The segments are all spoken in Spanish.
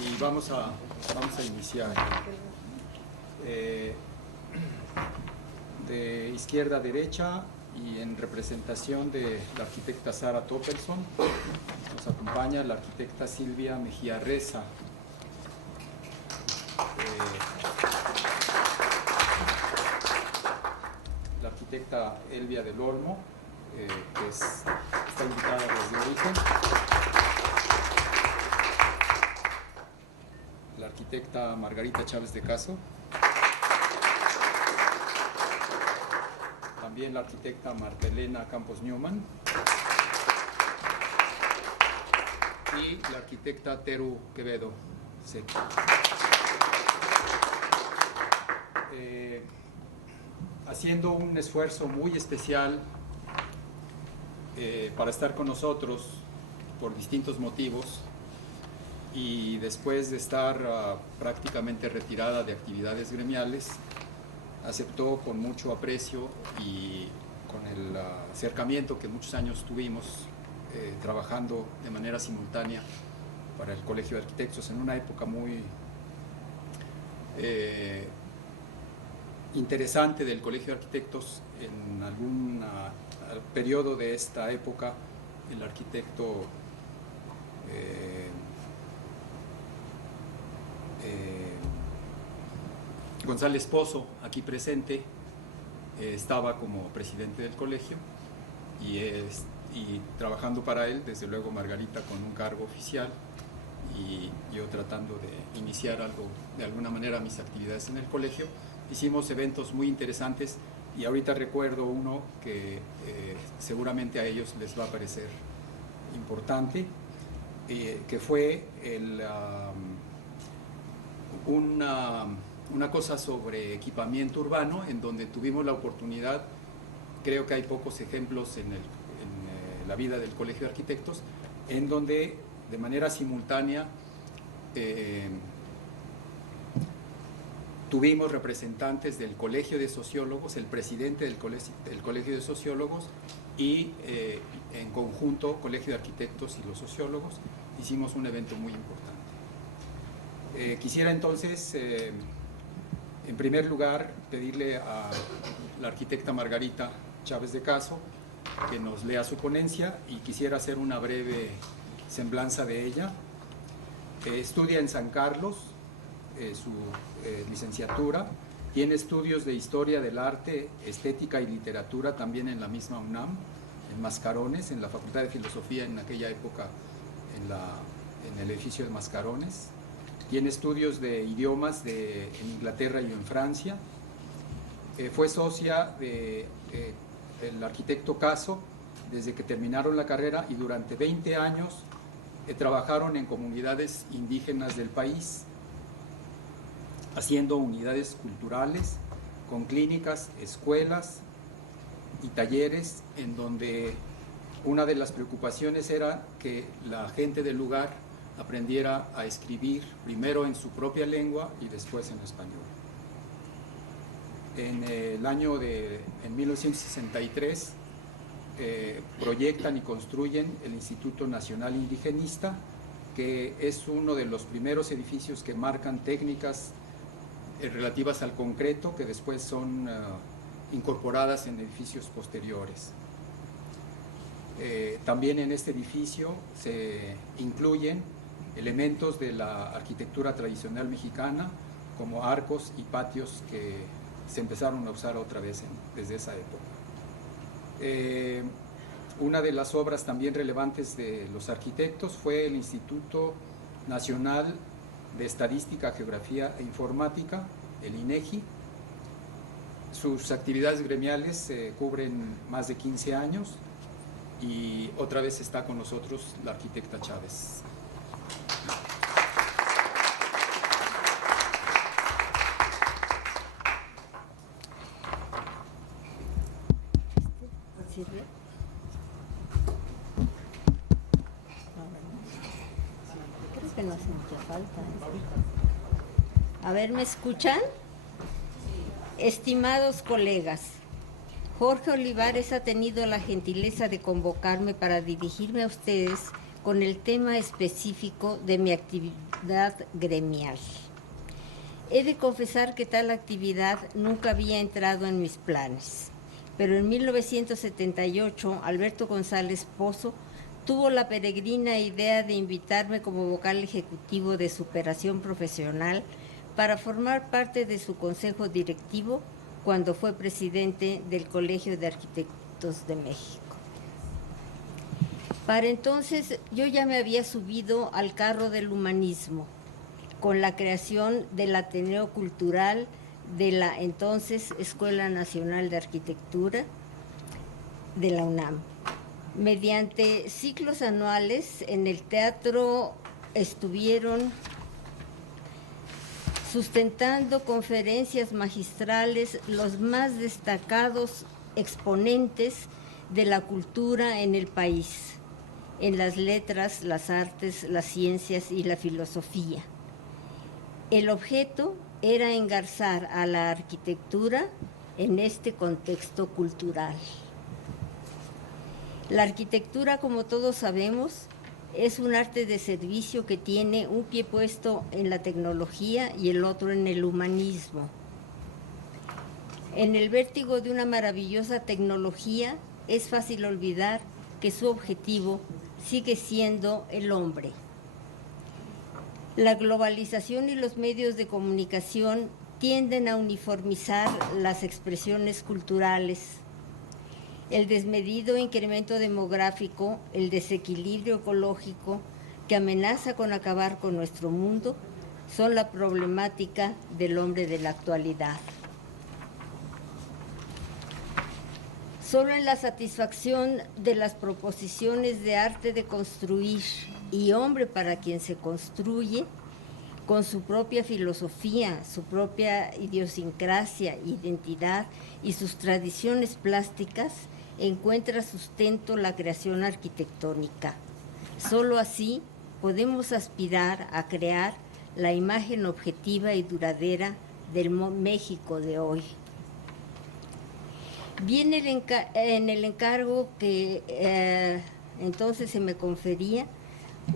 y vamos a iniciar. De izquierda a derecha y en representación de la arquitecta Sara Toppelson nos acompaña la arquitecta Silvia Mejía Reza. La arquitecta Elvia del Olmo, que está invitada desde origen. La arquitecta Margarita Chávez de Caso. También la arquitecta Martelena Campos Newman. Y la arquitecta Teru Quevedo Sequi. Haciendo un esfuerzo muy especial para estar con nosotros por distintos motivos y después de estar prácticamente retirada de actividades gremiales, aceptó con mucho aprecio y con el acercamiento que muchos años tuvimos trabajando de manera simultánea para el Colegio de Arquitectos en una época muy interesante del Colegio de Arquitectos. En algún periodo de esta época, el arquitecto González Pozo, aquí presente, estaba como presidente del colegio y trabajando para él, desde luego Margarita con un cargo oficial y yo tratando de iniciar algo, de alguna manera, mis actividades en el colegio. Hicimos eventos muy interesantes y ahorita recuerdo uno que seguramente a ellos les va a parecer importante, que fue una cosa sobre equipamiento urbano, en donde tuvimos la oportunidad, creo que hay pocos ejemplos en la vida del Colegio de Arquitectos, en donde de manera simultánea tuvimos representantes del Colegio de Sociólogos, el presidente del Colegio de Sociólogos y en conjunto Colegio de Arquitectos y los sociólogos. Hicimos un evento muy importante. Quisiera entonces, en primer lugar, pedirle a la arquitecta Margarita Chávez de Caso que nos lea su ponencia y quisiera hacer una breve semblanza de ella. Estudia en San Carlos, su licenciatura, tiene estudios de Historia del Arte, Estética y Literatura también en la misma UNAM, en Mascarones, en la Facultad de Filosofía en aquella época, en el edificio de Mascarones. Tiene estudios de idiomas en Inglaterra y en Francia. Fue socia del arquitecto Caso desde que terminaron la carrera y durante 20 años trabajaron en comunidades indígenas del país, haciendo unidades culturales con clínicas, escuelas y talleres, en donde una de las preocupaciones era que la gente del lugar aprendiera a escribir primero en su propia lengua y después en español. En 1963 proyectan y construyen el Instituto Nacional Indigenista, que es uno de los primeros edificios que marcan técnicas relativas al concreto, que después son incorporadas en edificios posteriores. También en este edificio se incluyen elementos de la arquitectura tradicional mexicana, como arcos y patios que se empezaron a usar otra vez desde esa época. Una de las obras también relevantes de los arquitectos fue el Instituto Nacional de Estadística, Geografía e Informática, el INEGI. Sus actividades gremiales cubren más de 15 años y otra vez está con nosotros la arquitecta Chávez. Creo que no hace mucha falta. A ver, ¿me escuchan? Estimados colegas, Jorge Olivares ha tenido la gentileza de convocarme para dirigirme a ustedes con el tema específico de mi actividad gremial. He de confesar que tal actividad nunca había entrado en mis planes, pero en 1978 Alberto González Pozo tuvo la peregrina idea de invitarme como vocal ejecutivo de Superación Profesional para formar parte de su consejo directivo cuando fue presidente del Colegio de Arquitectos de México. Para entonces yo ya me había subido al carro del humanismo con la creación del Ateneo Cultural de la entonces Escuela Nacional de Arquitectura de la UNAM. Mediante ciclos anuales en el teatro estuvieron sustentando conferencias magistrales los más destacados exponentes de la cultura en el país, en las letras, las artes, las ciencias y la filosofía. El objeto era engarzar a la arquitectura en este contexto cultural. La arquitectura, como todos sabemos, es un arte de servicio que tiene un pie puesto en la tecnología y el otro en el humanismo. En el vértigo de una maravillosa tecnología es fácil olvidar que su objetivo sigue siendo el hombre. La globalización y los medios de comunicación tienden a uniformizar las expresiones culturales. El desmedido incremento demográfico, el desequilibrio ecológico que amenaza con acabar con nuestro mundo, son la problemática del hombre de la actualidad. Solo en la satisfacción de las proposiciones de arte de construir y hombre para quien se construye, con su propia filosofía, su propia idiosincrasia, identidad y sus tradiciones plásticas, encuentra sustento la creación arquitectónica. Solo así podemos aspirar a crear la imagen objetiva y duradera del México de hoy. Viene en el encargo que entonces se me confería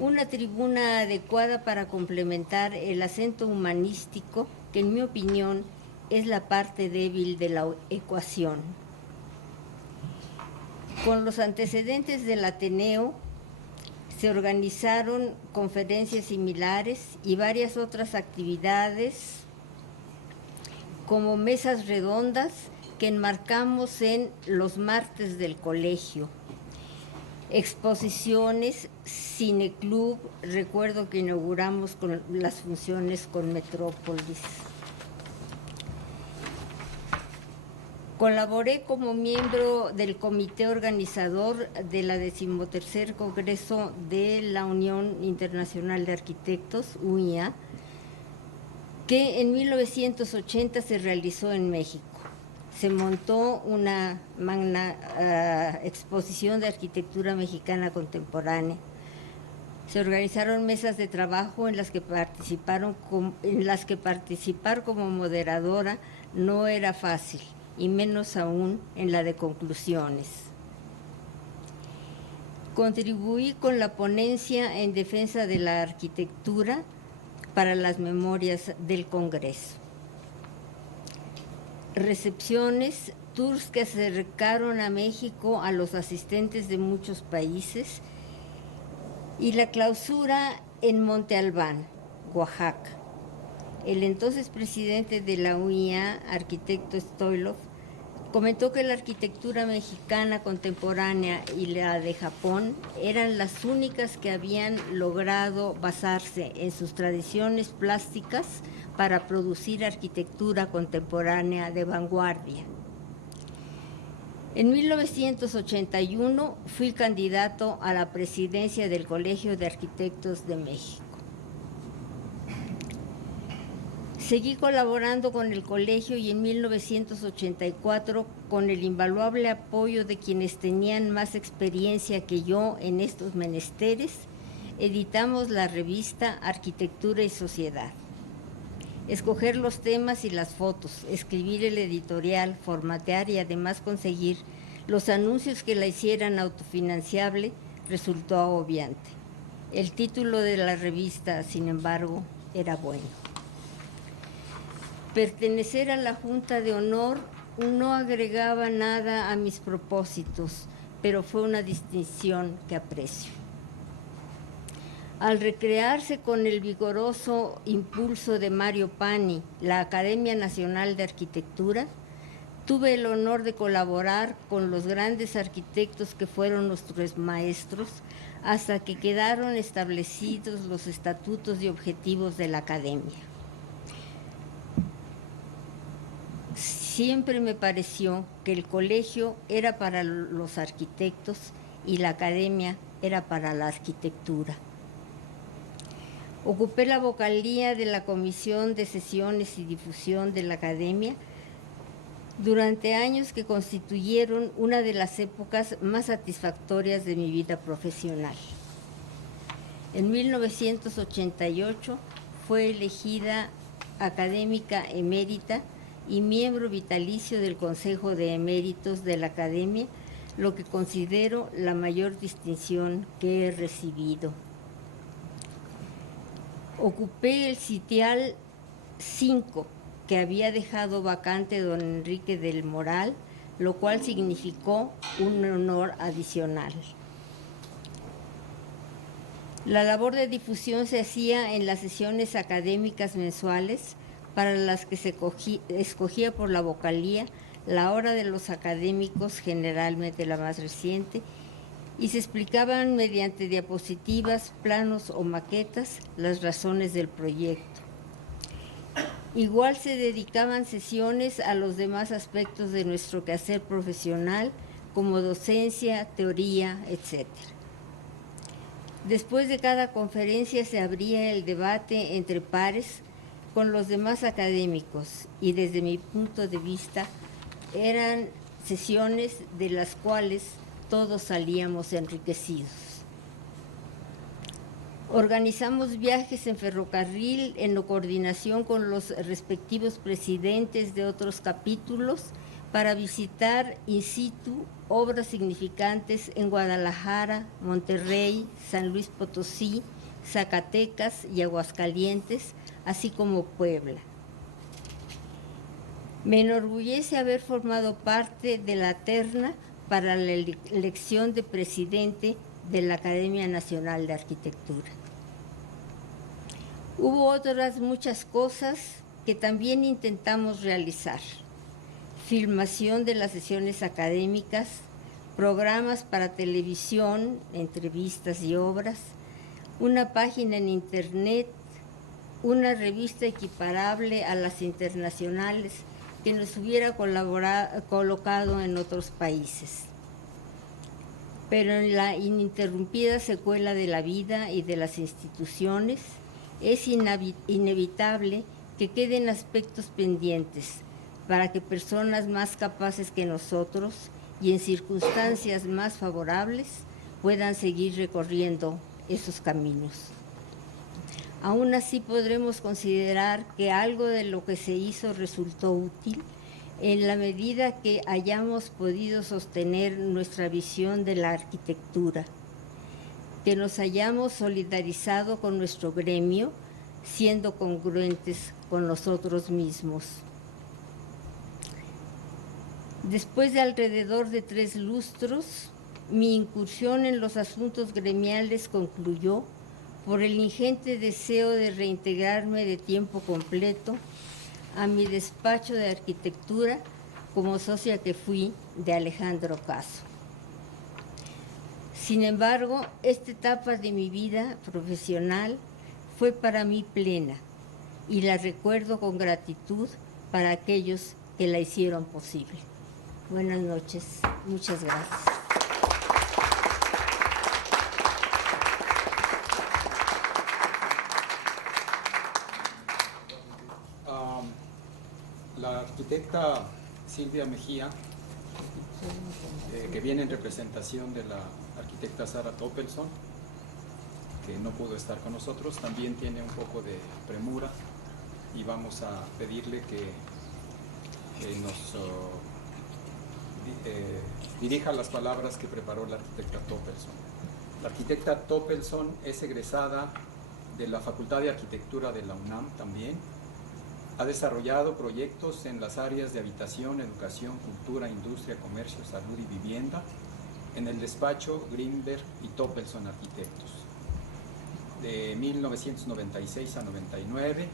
una tribuna adecuada para complementar el acento humanístico, que en mi opinión es la parte débil de la ecuación. Con los antecedentes del Ateneo se organizaron conferencias similares y varias otras actividades como mesas redondas que enmarcamos en los martes del colegio, exposiciones, cineclub, recuerdo que inauguramos con las funciones con Metrópolis. Colaboré como miembro del comité organizador de la 13º Congreso de la Unión Internacional de Arquitectos, UIA, que en 1980 se realizó en México. Se montó una magna exposición de arquitectura mexicana contemporánea. Se organizaron mesas de trabajo en las que participar como moderadora no era fácil, y menos aún en la de conclusiones. Contribuí con la ponencia en defensa de la arquitectura para las memorias del Congreso. Recepciones, tours que acercaron a México a los asistentes de muchos países, y la clausura en Monte Albán, Oaxaca. El entonces presidente de la UIA, arquitecto Stoilov, comentó que la arquitectura mexicana contemporánea y la de Japón eran las únicas que habían logrado basarse en sus tradiciones plásticas para producir arquitectura contemporánea de vanguardia. En 1981 fui candidato a la presidencia del Colegio de Arquitectos de México. Seguí colaborando con el colegio y en 1984, con el invaluable apoyo de quienes tenían más experiencia que yo en estos menesteres, editamos la revista Arquitectura y Sociedad. Escoger los temas y las fotos, escribir el editorial, formatear y además conseguir los anuncios que la hicieran autofinanciable resultó agobiante. El título de la revista, sin embargo, era bueno. Pertenecer a la Junta de Honor no agregaba nada a mis propósitos, pero fue una distinción que aprecio. Al recrearse con el vigoroso impulso de Mario Pani, la Academia Nacional de Arquitectura, tuve el honor de colaborar con los grandes arquitectos que fueron nuestros maestros hasta que quedaron establecidos los estatutos y objetivos de la Academia. Siempre me pareció que el colegio era para los arquitectos y la Academia era para la arquitectura. Ocupé la vocalía de la Comisión de Sesiones y Difusión de la Academia durante años que constituyeron una de las épocas más satisfactorias de mi vida profesional. En 1988 fue elegida académica emérita y miembro vitalicio del Consejo de Eméritos de la Academia, lo que considero la mayor distinción que he recibido. Ocupé el sitial 5 que había dejado vacante don Enrique del Moral, lo cual significó un honor adicional. La labor de difusión se hacía en las sesiones académicas mensuales, para las que se escogía por la vocalía la hora de los académicos, generalmente la más reciente, y se explicaban mediante diapositivas, planos o maquetas las razones del proyecto. Igual se dedicaban sesiones a los demás aspectos de nuestro quehacer profesional, como docencia, teoría, etc. Después de cada conferencia se abría el debate entre pares con los demás académicos y desde mi punto de vista eran sesiones de las cuales todos salíamos enriquecidos. Organizamos viajes en ferrocarril en coordinación con los respectivos presidentes de otros capítulos para visitar in situ obras significantes en Guadalajara, Monterrey, San Luis Potosí, Zacatecas y Aguascalientes, así como Puebla. Me enorgullece haber formado parte de la terna para la elección de presidente de la Academia Nacional de Arquitectura. Hubo otras muchas cosas que también intentamos realizar: filmación de las sesiones académicas, programas para televisión, entrevistas y obras, una página en internet, una revista equiparable a las internacionales que nos hubiera colocado en otros países. Pero en la ininterrumpida secuela de la vida y de las instituciones es inevitable que queden aspectos pendientes para que personas más capaces que nosotros y en circunstancias más favorables puedan seguir recorriendo esos caminos. Aún así podremos considerar que algo de lo que se hizo resultó útil en la medida que hayamos podido sostener nuestra visión de la arquitectura, que nos hayamos solidarizado con nuestro gremio, siendo congruentes con nosotros mismos. Después de alrededor de 3 lustros, mi incursión en los asuntos gremiales concluyó por el ingente deseo de reintegrarme de tiempo completo a mi despacho de arquitectura como socia que fui de Alejandro Caso. Sin embargo, esta etapa de mi vida profesional fue para mí plena y la recuerdo con gratitud para aquellos que la hicieron posible. Buenas noches, muchas gracias. La arquitecta Silvia Mejía, que viene en representación de la arquitecta Sara Toppelson, que no pudo estar con nosotros, también tiene un poco de premura y vamos a pedirle que nos dirija las palabras que preparó la arquitecta Toppelson. La arquitecta Toppelson es egresada de la Facultad de Arquitectura de la UNAM también. Ha desarrollado proyectos en las áreas de habitación, educación, cultura, industria, comercio, salud y vivienda en el despacho Greenberg y Toppelson Arquitectos. De 1996 a 99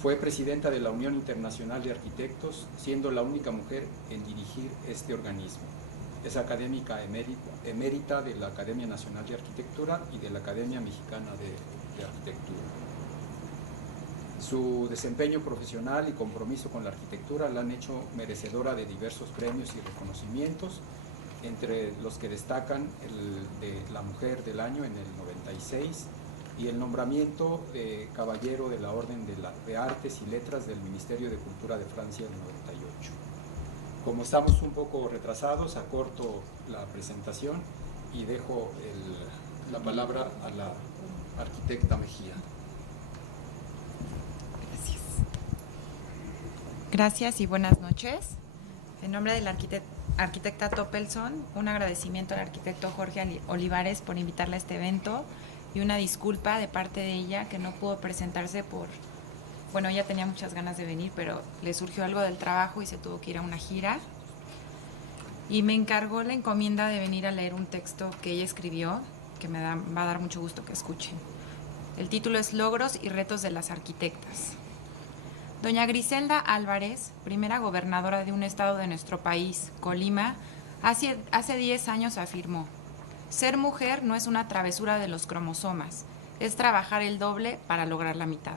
fue presidenta de la Unión Internacional de Arquitectos, siendo la única mujer en dirigir este organismo. Es académica emérita de la Academia Nacional de Arquitectura y de la Academia Mexicana de Arquitectura. Su desempeño profesional y compromiso con la arquitectura la han hecho merecedora de diversos premios y reconocimientos, entre los que destacan el de la Mujer del Año en el 96 y el nombramiento de Caballero de la Orden de Artes y Letras del Ministerio de Cultura de Francia en el 98. Como estamos un poco retrasados, acorto la presentación y dejo la palabra a la arquitecta Mejía. Gracias y buenas noches. En nombre de la arquitecta Toppelson, un agradecimiento al arquitecto Jorge Olivares por invitarla a este evento y una disculpa de parte de ella que no pudo presentarse bueno, ella tenía muchas ganas de venir, pero le surgió algo del trabajo y se tuvo que ir a una gira. Y me encargó la encomienda de venir a leer un texto que ella escribió, que va a dar mucho gusto que escuchen. El título es Logros y retos de las arquitectas. Doña Griselda Álvarez, primera gobernadora de un estado de nuestro país, Colima, hace 10 años afirmó: ser mujer no es una travesura de los cromosomas, es trabajar el doble para lograr la mitad.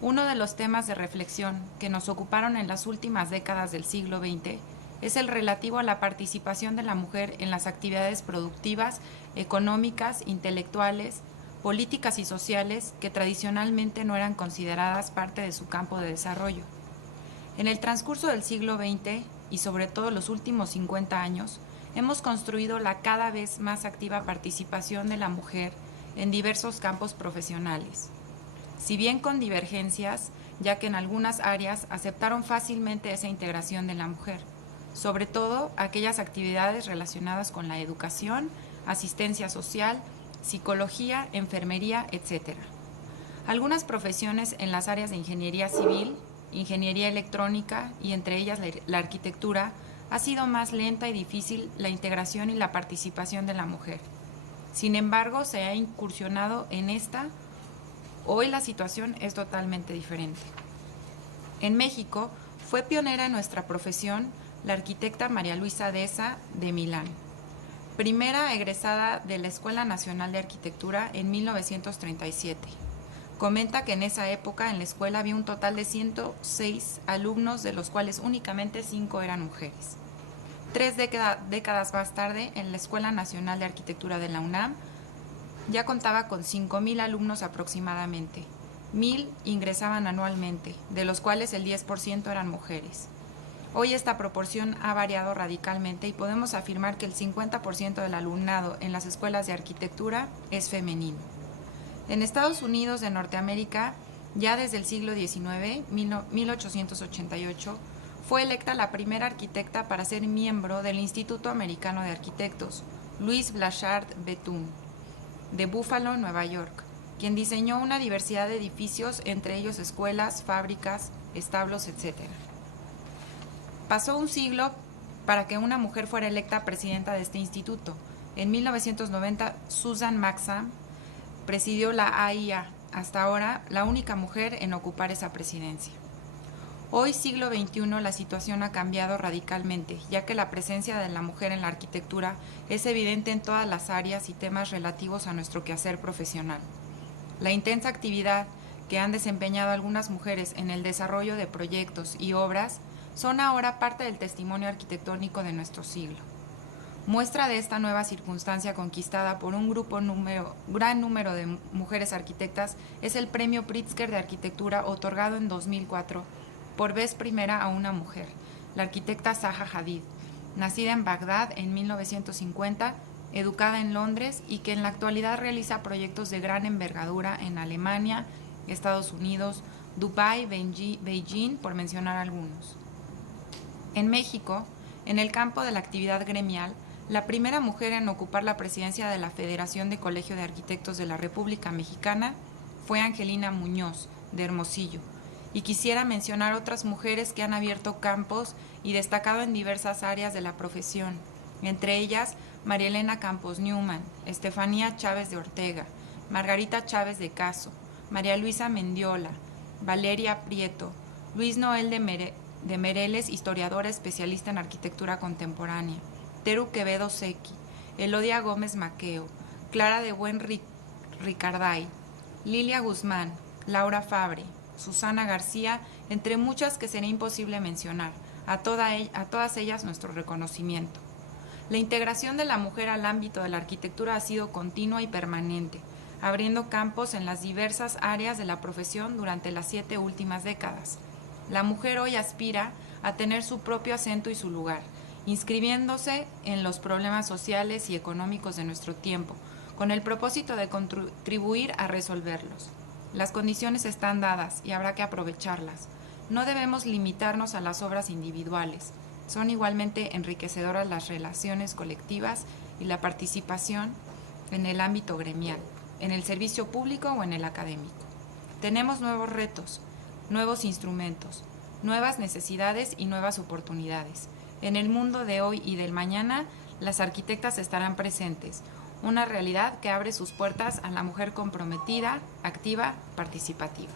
Uno de los temas de reflexión que nos ocuparon en las últimas décadas del siglo XX es el relativo a la participación de la mujer en las actividades productivas, económicas, intelectuales, políticas y sociales que tradicionalmente no eran consideradas parte de su campo de desarrollo. En el transcurso del siglo XX y sobre todo los últimos 50 años, hemos construido la cada vez más activa participación de la mujer en diversos campos profesionales. Si bien con divergencias, ya que en algunas áreas aceptaron fácilmente esa integración de la mujer, sobre todo aquellas actividades relacionadas con la educación, asistencia social, psicología, enfermería, etc. Algunas profesiones en las áreas de ingeniería civil, ingeniería electrónica y entre ellas la arquitectura, ha sido más lenta y difícil la integración y la participación de la mujer. Sin embargo, se ha incursionado en esta. Hoy la situación es totalmente diferente. En México fue pionera en nuestra profesión la arquitecta María Luisa Deza de Milán, primera egresada de la Escuela Nacional de Arquitectura en 1937. Comenta que en esa época en la escuela había un total de 106 alumnos, de los cuales únicamente 5 eran mujeres. 3 décadas más tarde, en la Escuela Nacional de Arquitectura de la UNAM, ya contaba con 5,000 alumnos aproximadamente. 1,000 ingresaban anualmente, de los cuales el 10% eran mujeres. Hoy esta proporción ha variado radicalmente y podemos afirmar que el 50% del alumnado en las escuelas de arquitectura es femenino. En Estados Unidos de Norteamérica, ya desde el siglo XIX, 1888, fue electa la primera arquitecta para ser miembro del Instituto Americano de Arquitectos, Louise Blanchard Bethune, de Buffalo, Nueva York, quien diseñó una diversidad de edificios, entre ellos escuelas, fábricas, establos, etc. Pasó un siglo para que una mujer fuera electa presidenta de este instituto. En 1990, Susan Maxam presidió la AIA, hasta ahora la única mujer en ocupar esa presidencia. Hoy, siglo XXI, la situación ha cambiado radicalmente, ya que la presencia de la mujer en la arquitectura es evidente en todas las áreas y temas relativos a nuestro quehacer profesional. La intensa actividad que han desempeñado algunas mujeres en el desarrollo de proyectos y obras son ahora parte del testimonio arquitectónico de nuestro siglo. Muestra de esta nueva circunstancia conquistada por un gran número de mujeres arquitectas es el Premio Pritzker de Arquitectura, otorgado en 2004 por vez primera a una mujer, la arquitecta Zaha Hadid, nacida en Bagdad en 1950, educada en Londres y que en la actualidad realiza proyectos de gran envergadura en Alemania, Estados Unidos, Dubái, Beijing, por mencionar algunos. En México, en el campo de la actividad gremial, La primera mujer en ocupar la presidencia de la Federación de Colegio de Arquitectos de la República Mexicana fue Angelina Muñoz, de Hermosillo, y quisiera mencionar otras mujeres que han abierto campos y destacado en diversas áreas de la profesión, entre ellas María Elena Campos Newman, Estefanía Chávez de Ortega, Margarita Chávez de Caso, María Luisa Mendiola, Valeria Prieto, Luis Noel de Mereles, historiadora especialista en arquitectura contemporánea, Teru Quevedo Sequi, Elodia Gómez Maqueo, Clara de Buen Ricarday, Lilia Guzmán, Laura Fabre, Susana García, entre muchas que sería imposible mencionar. A todas ellas nuestro reconocimiento. La integración de la mujer al ámbito de la arquitectura ha sido continua y permanente, abriendo campos en las diversas áreas de la profesión durante las 7 últimas décadas. La mujer hoy aspira a tener su propio acento y su lugar, inscribiéndose en los problemas sociales y económicos de nuestro tiempo, con el propósito de contribuir a resolverlos. Las condiciones están dadas y habrá que aprovecharlas. No debemos limitarnos a las obras individuales. Son igualmente enriquecedoras las relaciones colectivas y la participación en el ámbito gremial, en el servicio público o en el académico. Tenemos nuevos retos, nuevos instrumentos, nuevas necesidades y nuevas oportunidades. En el mundo de hoy y del mañana, las arquitectas estarán presentes, una realidad que abre sus puertas a la mujer comprometida, activa, participativa.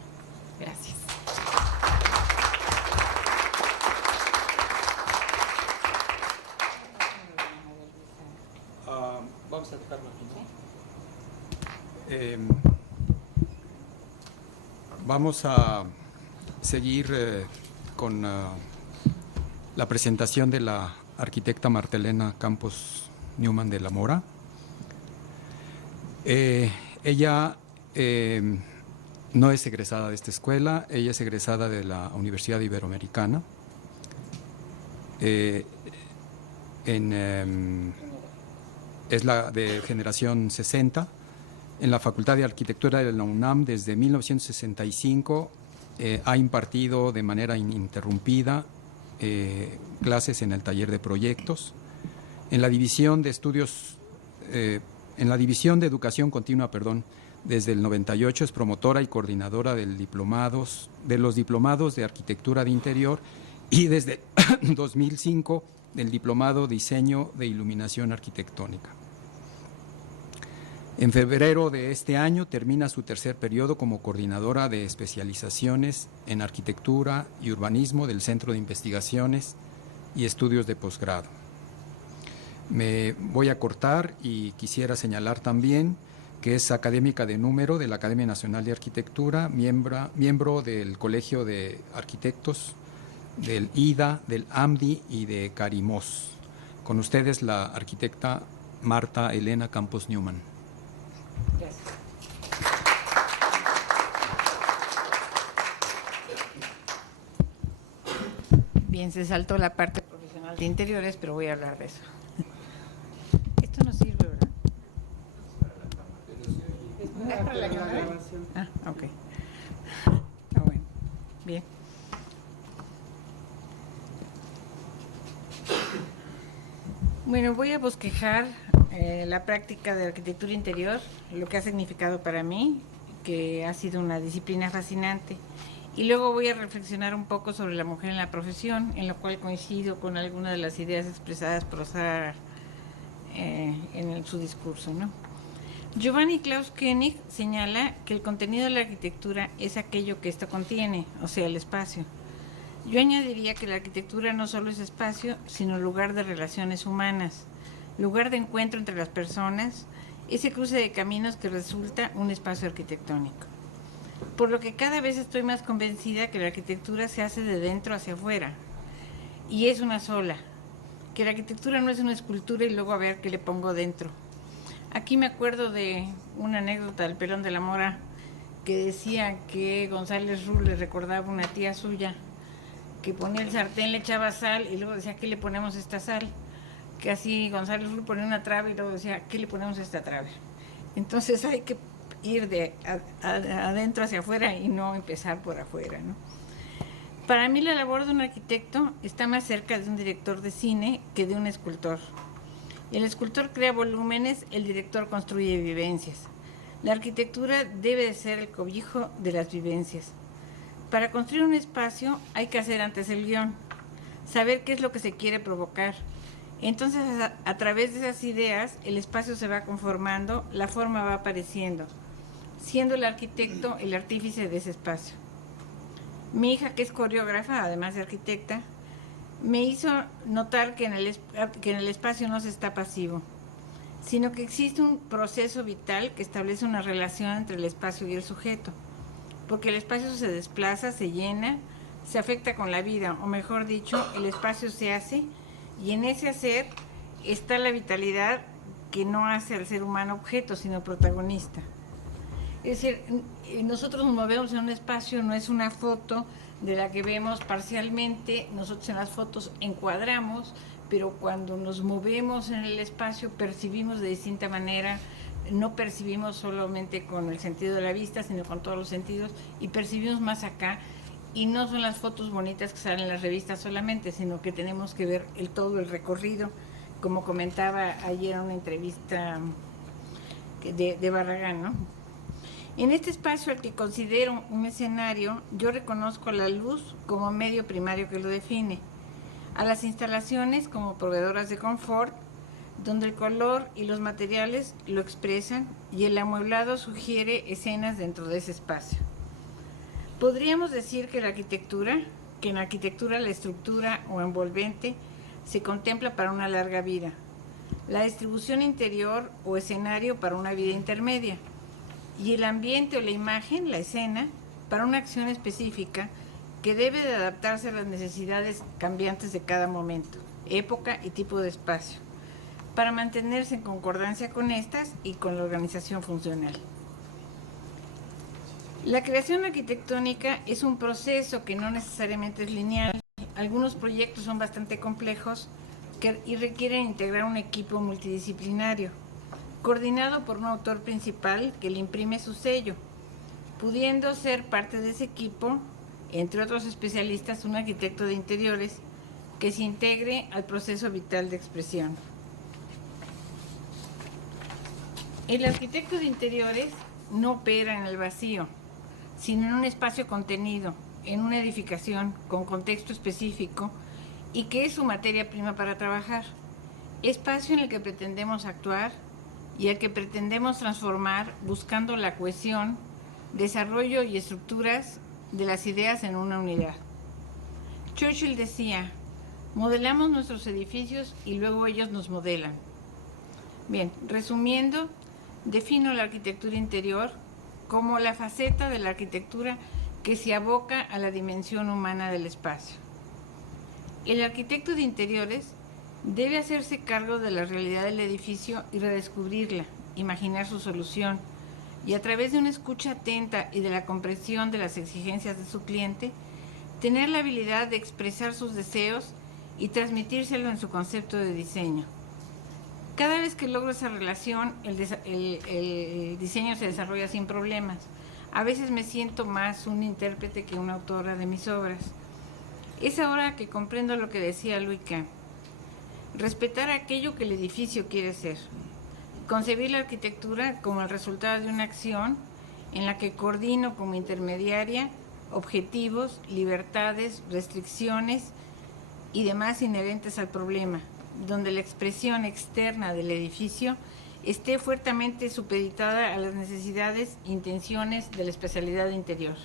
Gracias. Vamos a dejarlo aquí, ¿no? Vamos a seguir con la presentación de la arquitecta Marta Elena Campos Newman de la Mora. Ella no es egresada de esta escuela, ella es egresada de la Universidad Iberoamericana. Es la de generación 60. En la Facultad de Arquitectura de la UNAM desde 1965 ha impartido de manera ininterrumpida clases en el taller de proyectos. En la división de estudios, en la división de educación continua, desde el 98 es promotora y coordinadora de los diplomados de arquitectura de interior y desde 2005 del diplomado Diseño de Iluminación Arquitectónica. En febrero de este año termina su tercer periodo como coordinadora de especializaciones en arquitectura y urbanismo del Centro de Investigaciones y Estudios de Posgrado. Me voy a cortar y quisiera señalar también que es académica de número de la Academia Nacional de Arquitectura, miembro del Colegio de Arquitectos, del IDA, del AMDI y de Carimós. Con ustedes la arquitecta Marta Elena Campos Newman. Gracias. Bien, se saltó la parte profesional de interiores, pero voy a hablar de eso. Esto no sirve, ¿verdad? ¿Es para la grabación? Ah, ok. Ah, bueno. Bien. Bueno, voy a bosquejar la práctica de arquitectura interior, lo que ha significado para mí, que ha sido una disciplina fascinante. Y luego voy a reflexionar un poco sobre la mujer en la profesión, en lo cual coincido con algunas de las ideas expresadas por Sara en su discurso, ¿no? Giovanni Klaus Koenig señala que el contenido de la arquitectura es aquello que ésta contiene, o sea, el espacio. Yo añadiría que la arquitectura no solo es espacio, sino lugar de relaciones humanas, lugar de encuentro entre las personas, ese cruce de caminos que resulta un espacio arquitectónico. Por lo que cada vez estoy más convencida que la arquitectura se hace de dentro hacia afuera, y es una sola, que la arquitectura no es una escultura y luego a ver qué le pongo dentro. Aquí me acuerdo de una anécdota del Pelón de la Mora, que decía que González Rull le recordaba una tía suya, que ponía el sartén, le echaba sal y luego decía, ¿qué le ponemos a esta sal? Que así González Rull ponía una trave y luego decía, ¿qué le ponemos a esta trave? Entonces hay que ir de adentro hacia afuera y no empezar por afuera, ¿no? Para mí la labor de un arquitecto está más cerca de un director de cine que de un escultor. El escultor crea volúmenes, el director construye vivencias. La arquitectura debe de ser el cobijo de las vivencias. Para construir un espacio hay que hacer antes el guión, saber qué es lo que se quiere provocar. Entonces, a través de esas ideas, el espacio se va conformando, la forma va apareciendo, siendo el arquitecto el artífice de ese espacio. Mi hija, que es coreógrafa, además de arquitecta, me hizo notar que en el espacio no se está pasivo, sino que existe un proceso vital que establece una relación entre el espacio y el sujeto, porque el espacio se desplaza, se llena, se afecta con la vida, o mejor dicho, el espacio se hace, y en ese hacer está la vitalidad que no hace al ser humano objeto, sino protagonista. Es decir, nosotros nos movemos en un espacio, no es una foto de la que vemos parcialmente, nosotros en las fotos encuadramos, pero cuando nos movemos en el espacio percibimos de distinta manera, no percibimos solamente con el sentido de la vista, sino con todos los sentidos, y percibimos más acá, y no son las fotos bonitas que salen en las revistas solamente, sino que tenemos que ver todo el recorrido, como comentaba ayer en una entrevista de Barragán, ¿no? En este espacio al que considero un escenario, yo reconozco la luz como medio primario que lo define, a las instalaciones como proveedoras de confort, donde el color y los materiales lo expresan y el amueblado sugiere escenas dentro de ese espacio. Podríamos decir que en la arquitectura la estructura o envolvente se contempla para una larga vida, la distribución interior o escenario para una vida intermedia, y el ambiente o la imagen, la escena, para una acción específica que debe de adaptarse a las necesidades cambiantes de cada momento, época y tipo de espacio, para mantenerse en concordancia con estas y con la organización funcional. La creación arquitectónica es un proceso que no necesariamente es lineal. Algunos proyectos son bastante complejos y requieren integrar un equipo multidisciplinario, coordinado por un autor principal que le imprime su sello, pudiendo ser parte de ese equipo, entre otros especialistas, un arquitecto de interiores que se integre al proceso vital de expresión. El arquitecto de interiores no opera en el vacío, sino en un espacio contenido, en una edificación con contexto específico y que es su materia prima para trabajar, espacio en el que pretendemos actuar y al que pretendemos transformar buscando la cohesión, desarrollo y estructuras de las ideas en una unidad. Churchill decía, modelamos nuestros edificios y luego ellos nos modelan. Bien, resumiendo, defino la arquitectura interior como la faceta de la arquitectura que se aboca a la dimensión humana del espacio. El arquitecto de interiores debe hacerse cargo de la realidad del edificio y redescubrirla, imaginar su solución, y a través de una escucha atenta y de la comprensión de las exigencias de su cliente, tener la habilidad de expresar sus deseos y transmitírselo en su concepto de diseño. Cada vez que logro esa relación, el diseño se desarrolla sin problemas. A veces me siento más un intérprete que una autora de mis obras. Es ahora que comprendo lo que decía Louis Kahn. Respetar aquello que el edificio quiere ser. Concebir la arquitectura como el resultado de una acción en la que coordino como intermediaria objetivos, libertades, restricciones y demás inherentes al problema, donde la expresión externa del edificio esté fuertemente supeditada a las necesidades e intenciones de la especialidad interior,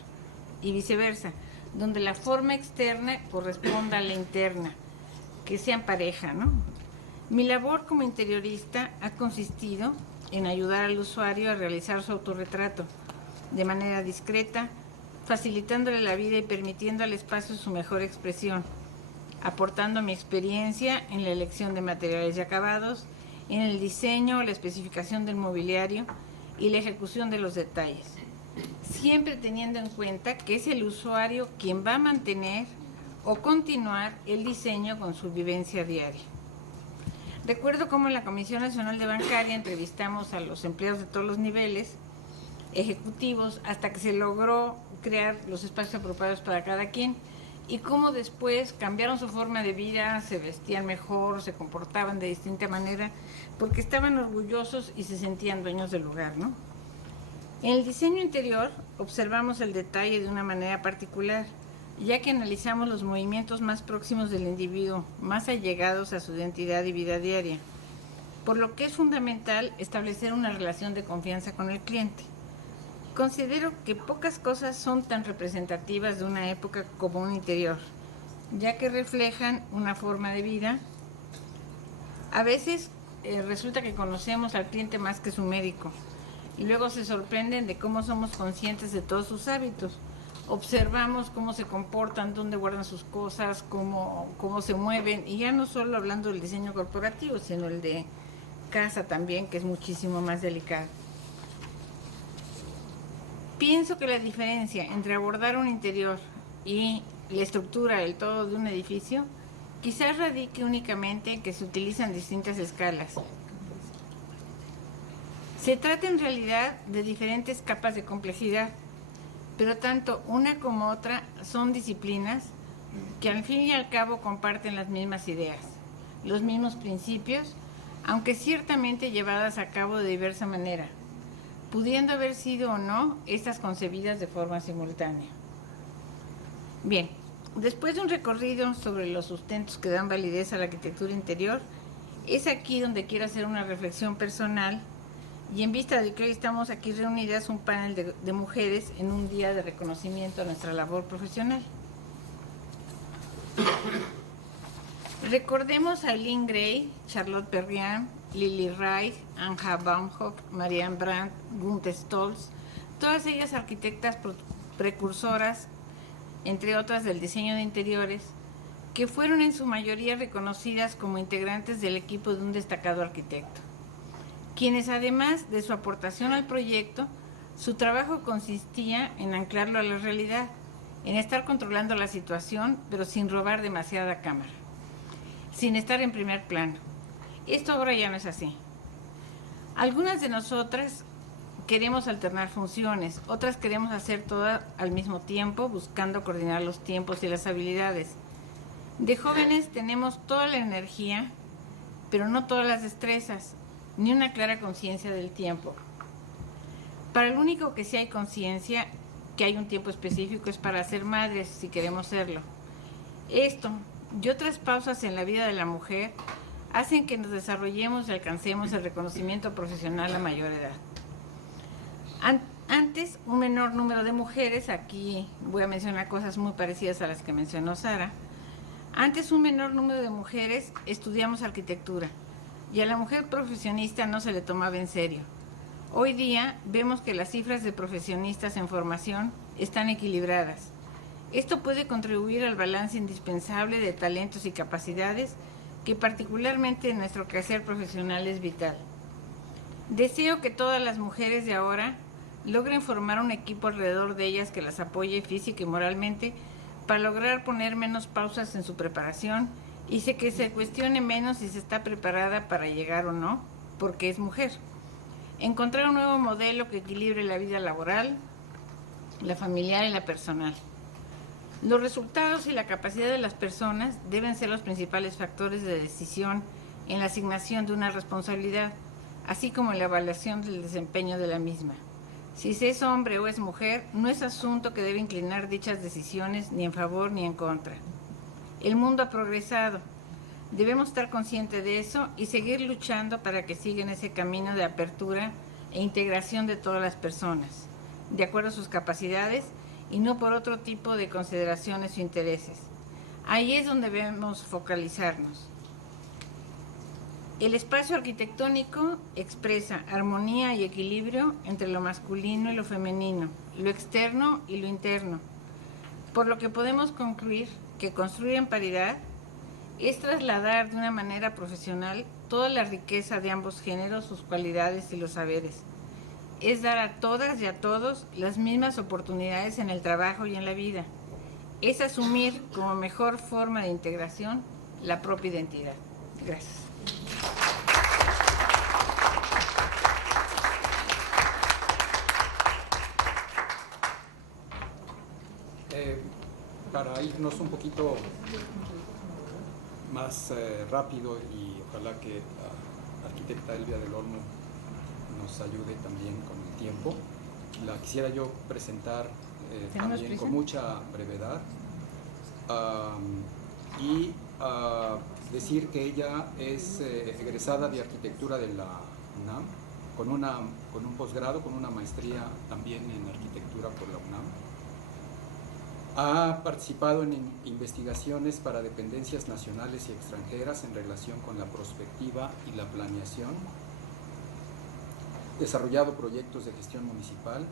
y viceversa, donde la forma externa corresponda a la interna, que sean pareja, ¿no? Mi labor como interiorista ha consistido en ayudar al usuario a realizar su autorretrato de manera discreta, facilitándole la vida y permitiendo al espacio su mejor expresión, aportando mi experiencia en la elección de materiales y acabados, en el diseño, la especificación del mobiliario y la ejecución de los detalles, siempre teniendo en cuenta que es el usuario quien va a mantener o continuar el diseño con su vivencia diaria. Recuerdo cómo en la Comisión Nacional de Bancaria entrevistamos a los empleados de todos los niveles ejecutivos hasta que se logró crear los espacios apropiados para cada quien, y cómo después cambiaron su forma de vida, se vestían mejor, se comportaban de distinta manera, porque estaban orgullosos y se sentían dueños del lugar, ¿no? En el diseño interior observamos el detalle de una manera particular, ya que analizamos los movimientos más próximos del individuo, más allegados a su identidad y vida diaria, por lo que es fundamental establecer una relación de confianza con el cliente. Considero que pocas cosas son tan representativas de una época como un interior, ya que reflejan una forma de vida. A veces resulta que conocemos al cliente más que su médico, y luego se sorprenden de cómo somos conscientes de todos sus hábitos. Observamos cómo se comportan, dónde guardan sus cosas, cómo se mueven, y ya no solo hablando del diseño corporativo, sino el de casa también, que es muchísimo más delicado. Pienso que la diferencia entre abordar un interior y la estructura del todo de un edificio quizás radique únicamente en que se utilizan distintas escalas. Se trata en realidad de diferentes capas de complejidad, pero tanto una como otra son disciplinas que al fin y al cabo comparten las mismas ideas, los mismos principios, aunque ciertamente llevadas a cabo de diversa manera, pudiendo haber sido o no estas concebidas de forma simultánea. Bien, después de un recorrido sobre los sustentos que dan validez a la arquitectura interior, es aquí donde quiero hacer una reflexión personal, y en vista de que hoy estamos aquí reunidas un panel de mujeres en un día de reconocimiento a nuestra labor profesional. Recordemos a Eileen Gray, Charlotte Perriand, Lily Reich, Anja Baumhoff, Marianne Brandt, Gunther Stolz, todas ellas arquitectas precursoras, entre otras del diseño de interiores, que fueron en su mayoría reconocidas como integrantes del equipo de un destacado arquitecto, quienes además de su aportación al proyecto, su trabajo consistía en anclarlo a la realidad, en estar controlando la situación, pero sin robar demasiada cámara, sin estar en primer plano. Esto ahora ya no es así. Algunas de nosotras queremos alternar funciones, otras queremos hacer todas al mismo tiempo, buscando coordinar los tiempos y las habilidades. De jóvenes tenemos toda la energía, pero no todas las destrezas, ni una clara conciencia del tiempo. Para el único que sí hay conciencia, que hay un tiempo específico, es para ser madres, si queremos serlo. Esto y otras pausas en la vida de la mujer hacen que nos desarrollemos y alcancemos el reconocimiento profesional a mayor edad. Antes, un menor número de mujeres, aquí voy a mencionar cosas muy parecidas a las que mencionó Sara, antes un menor número de mujeres estudiamos arquitectura y a la mujer profesionista no se le tomaba en serio. Hoy día vemos que las cifras de profesionistas en formación están equilibradas. Esto puede contribuir al balance indispensable de talentos y capacidades que particularmente en nuestro quehacer profesional es vital. Deseo que todas las mujeres de ahora logren formar un equipo alrededor de ellas que las apoye física y moralmente para lograr poner menos pausas en su preparación y que se cuestione menos si se está preparada para llegar o no, porque es mujer. Encontrar un nuevo modelo que equilibre la vida laboral, la familiar y la personal. Los resultados y la capacidad de las personas deben ser los principales factores de decisión en la asignación de una responsabilidad, así como en la evaluación del desempeño de la misma. Si se es hombre o es mujer, no es asunto que debe inclinar dichas decisiones ni en favor ni en contra. El mundo ha progresado. Debemos estar conscientes de eso y seguir luchando para que sigan ese camino de apertura e integración de todas las personas, de acuerdo a sus capacidades y no por otro tipo de consideraciones o intereses. Ahí es donde debemos focalizarnos. El espacio arquitectónico expresa armonía y equilibrio entre lo masculino y lo femenino, lo externo y lo interno, por lo que podemos concluir que construir en paridad es trasladar de una manera profesional toda la riqueza de ambos géneros, sus cualidades y los saberes. Es dar a todas y a todos las mismas oportunidades en el trabajo y en la vida. Es asumir como mejor forma de integración la propia identidad. Gracias. para irnos un poquito más rápido, y ojalá que la arquitecta Elvia del Olmo nos ayude también con el tiempo, la quisiera yo presentar también con mucha brevedad, y decir que ella es egresada de arquitectura de la UNAM, con un posgrado, con una maestría también en arquitectura por la UNAM. Ha participado en investigaciones para dependencias nacionales y extranjeras en relación con la prospectiva y la planeación, desarrollado proyectos de gestión municipal,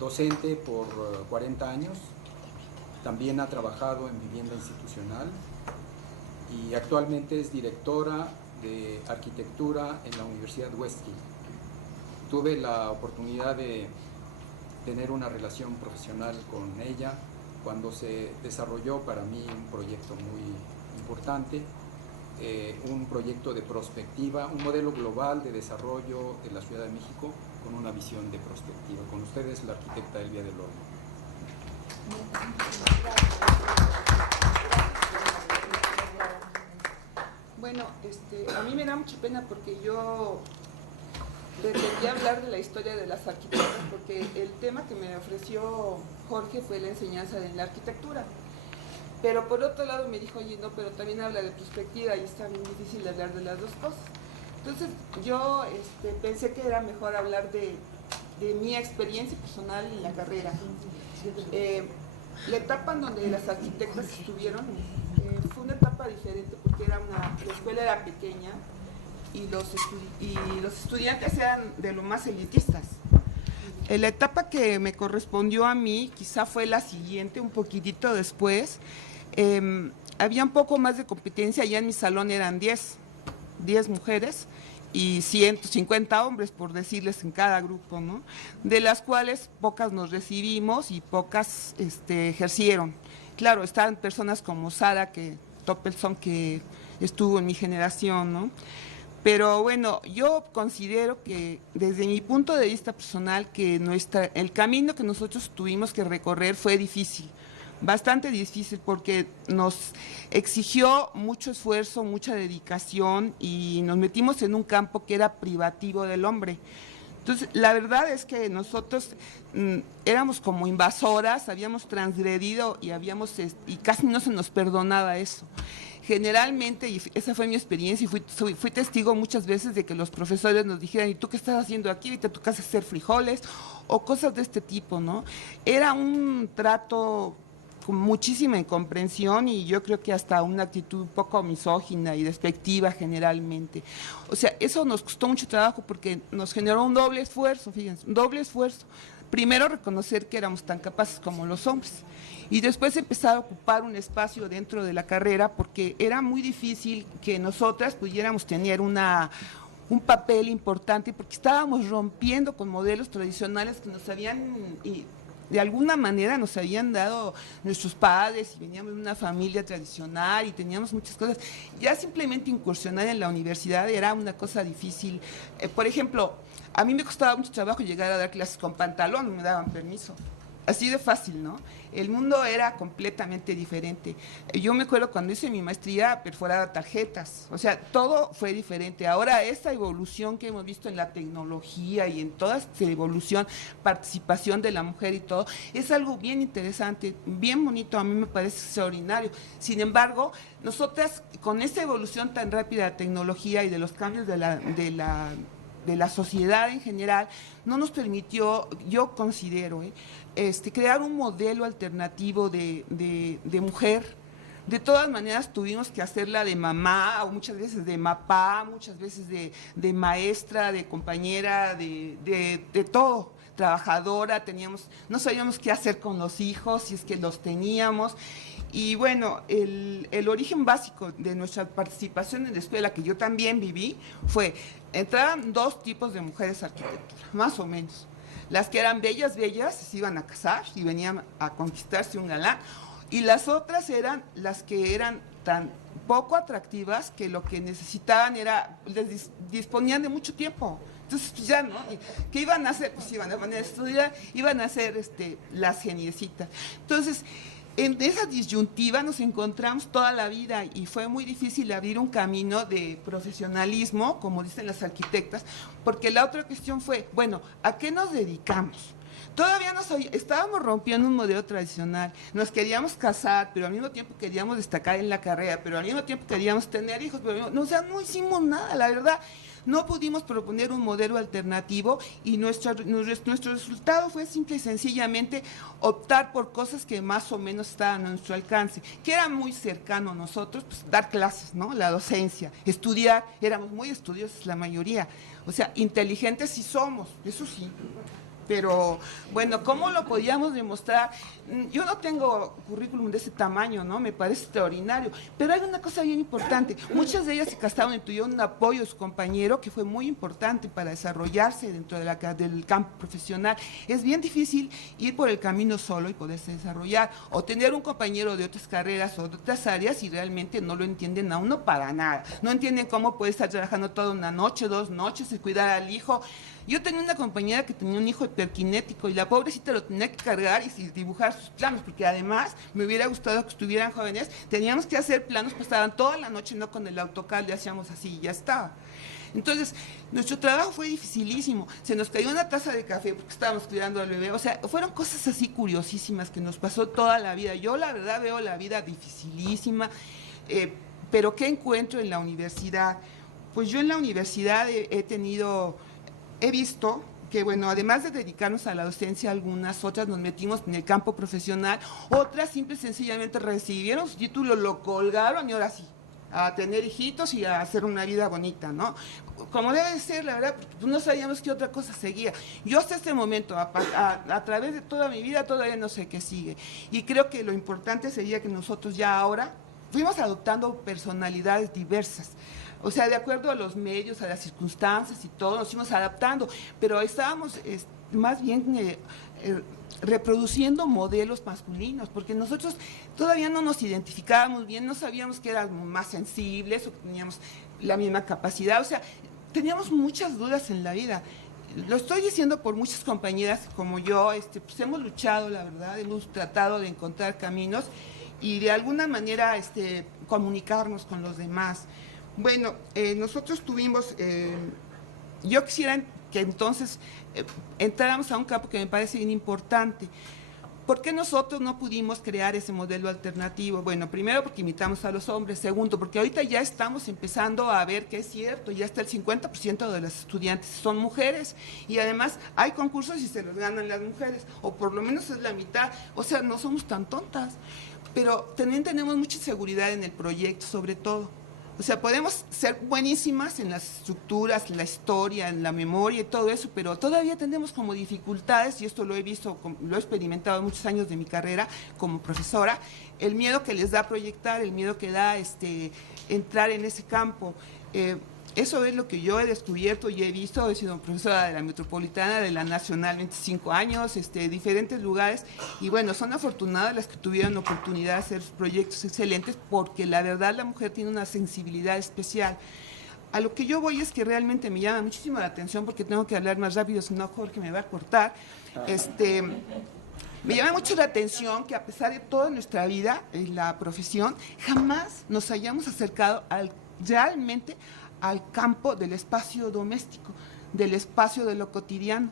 docente por 40 años, también ha trabajado en vivienda institucional y actualmente es directora de arquitectura en la Universidad Westville. Tuve la oportunidad de tener una relación profesional con ella cuando se desarrolló para mí un proyecto muy importante, un proyecto de prospectiva, un modelo global de desarrollo de la Ciudad de México con una visión de prospectiva. Con ustedes, la arquitecta Elvia del Olmo. Bueno, a mí me da mucha pena porque yo pretendía hablar de la historia de las arquitectas, porque el tema que me ofreció Jorge fue la enseñanza de la arquitectura. Pero por otro lado me dijo, oye, no, pero también habla de perspectiva y está muy difícil hablar de las dos cosas. Entonces yo pensé que era mejor hablar de mi experiencia personal en la carrera. La etapa en donde las arquitectas estuvieron fue una etapa diferente porque la escuela era pequeña y los estudiantes eran de lo más elitistas. La etapa que me correspondió a mí quizá fue la siguiente, un poquitito después. Había un poco más de competencia, ya en mi salón eran 10 mujeres y 150 hombres, por decirles, en cada grupo, ¿no? De las cuales pocas nos recibimos y pocas ejercieron. Claro, estaban personas como Sara Toppelson, que estuvo en mi generación, ¿no? Pero bueno, yo considero que desde mi punto de vista personal que el camino que nosotros tuvimos que recorrer fue difícil, bastante difícil, porque nos exigió mucho esfuerzo, mucha dedicación y nos metimos en un campo que era privativo del hombre. Entonces, la verdad es que nosotros éramos como invasoras, habíamos transgredido y casi no se nos perdonaba eso. Generalmente, y esa fue mi experiencia, y fui testigo muchas veces de que los profesores nos dijeran, ¿y tú qué estás haciendo aquí? Vete a tu casa a hacer frijoles, o cosas de este tipo, ¿no? Era un trato con muchísima incomprensión y yo creo que hasta una actitud un poco misógina y despectiva generalmente. O sea, eso nos costó mucho trabajo porque nos generó un doble esfuerzo, fíjense, un doble esfuerzo. Primero, reconocer que éramos tan capaces como los hombres y después empezar a ocupar un espacio dentro de la carrera porque era muy difícil que nosotras pudiéramos tener un papel importante porque estábamos rompiendo con modelos tradicionales que nos habían de alguna manera nos habían dado nuestros padres y veníamos de una familia tradicional y teníamos muchas cosas. Ya simplemente incursionar en la universidad era una cosa difícil. Por ejemplo, a mí me costaba mucho trabajo llegar a dar clases con pantalón, no me daban permiso. Así de fácil, ¿no? El mundo era completamente diferente. Yo me acuerdo cuando hice mi maestría, perforaba tarjetas, o sea, todo fue diferente. Ahora esa evolución que hemos visto en la tecnología y en toda esta evolución, participación de la mujer y todo, es algo bien interesante, bien bonito, a mí me parece extraordinario. Sin embargo, nosotras con esa evolución tan rápida de la tecnología y de los cambios de la sociedad en general, no nos permitió, yo considero, crear un modelo alternativo de mujer. De todas maneras tuvimos que hacerla de mamá, o muchas veces de mapá, muchas veces de maestra, de compañera, de todo, trabajadora, no sabíamos qué hacer con los hijos, si es que los teníamos. Y bueno, el origen básico de nuestra participación en la escuela, que yo también viví, entraban dos tipos de mujeres arquitectura, más o menos. Las que eran bellas, se iban a casar y venían a conquistarse un galán, y las otras eran las que eran tan poco atractivas que lo que necesitaban disponían de mucho tiempo. Entonces, pues ya, ¿no? ¿Qué iban a hacer? Pues iban a poner a estudiar, iban a hacer las geniecitas. Entonces, en esa disyuntiva nos encontramos toda la vida y fue muy difícil abrir un camino de profesionalismo, como dicen las arquitectas, porque la otra cuestión fue, bueno, ¿a qué nos dedicamos? Todavía estábamos rompiendo un modelo tradicional, nos queríamos casar, pero al mismo tiempo queríamos destacar en la carrera, pero al mismo tiempo queríamos tener hijos, pero no, o sea, no hicimos nada, la verdad. No pudimos proponer un modelo alternativo y nuestro resultado fue simple y sencillamente optar por cosas que más o menos estaban a nuestro alcance, que era muy cercano a nosotros, pues dar clases, ¿no? La docencia, estudiar, éramos muy estudiosos la mayoría, o sea, inteligentes sí somos, eso sí. Pero, bueno, ¿cómo lo podíamos demostrar? Yo no tengo currículum de ese tamaño, ¿no? Me parece extraordinario. Pero hay una cosa bien importante. Muchas de ellas se casaron y tuvieron un apoyo de su compañero que fue muy importante para desarrollarse dentro del campo profesional. Es bien difícil ir por el camino solo y poderse desarrollar. O tener un compañero de otras carreras o de otras áreas y realmente no lo entienden a uno para nada. No entienden cómo puede estar trabajando toda una noche, 2 noches y cuidar al hijo. Yo tenía una compañera que tenía un hijo hiperkinético y la pobrecita lo tenía que cargar y dibujar sus planos, porque además me hubiera gustado que estuvieran jóvenes, teníamos que hacer planos, pasaban toda la noche, no con el AutoCAD, le hacíamos así y ya estaba. Entonces, nuestro trabajo fue dificilísimo, se nos cayó una taza de café porque estábamos cuidando al bebé, o sea, fueron cosas así curiosísimas que nos pasó toda la vida. Yo la verdad veo la vida dificilísima, pero ¿qué encuentro en la universidad? Pues yo en la universidad he visto que, bueno, además de dedicarnos a la docencia, algunas otras nos metimos en el campo profesional, otras simple y sencillamente recibieron su título, lo colgaron y ahora sí, a tener hijitos y a hacer una vida bonita, ¿no? Como debe de ser, la verdad, porque no sabíamos qué otra cosa seguía. Yo hasta este momento, a través de toda mi vida, todavía no sé qué sigue. Y creo que lo importante sería que nosotros ya ahora fuimos adoptando personalidades diversas. O sea, de acuerdo a los medios, a las circunstancias y todo, nos fuimos adaptando, pero estábamos más bien reproduciendo modelos masculinos, porque nosotros todavía no nos identificábamos bien, no sabíamos que éramos más sensibles o que teníamos la misma capacidad, o sea, teníamos muchas dudas en la vida. Lo estoy diciendo por muchas compañeras como yo, pues hemos luchado, la verdad, hemos tratado de encontrar caminos y de alguna manera comunicarnos con los demás. Bueno, nosotros tuvimos, yo quisiera que entonces entráramos a un campo que me parece bien importante. ¿Por qué nosotros no pudimos crear ese modelo alternativo? Bueno, primero porque imitamos a los hombres, segundo porque ahorita ya estamos empezando a ver que es cierto, ya está el 50% de las estudiantes son mujeres y además hay concursos y se los ganan las mujeres, o por lo menos es la mitad, o sea, no somos tan tontas, pero también tenemos mucha seguridad en el proyecto sobre todo. O sea, podemos ser buenísimas en las estructuras, en la historia, en la memoria y todo eso, pero todavía tenemos como dificultades, y esto lo he visto, lo he experimentado en muchos años de mi carrera como profesora, el miedo que les da proyectar, el miedo que da entrar en ese campo. Eso es lo que yo he descubierto y he visto. He sido profesora de la Metropolitana, de la Nacional 25 años, diferentes lugares, y bueno, son afortunadas las que tuvieron oportunidad de hacer proyectos excelentes, porque la verdad la mujer tiene una sensibilidad especial. A lo que yo voy es que realmente me llama muchísimo la atención, porque tengo que hablar más rápido, si no Jorge me va a cortar. Me llama mucho la atención que a pesar de toda nuestra vida en la profesión, jamás nos hayamos acercado realmente al campo del espacio doméstico, del espacio de lo cotidiano,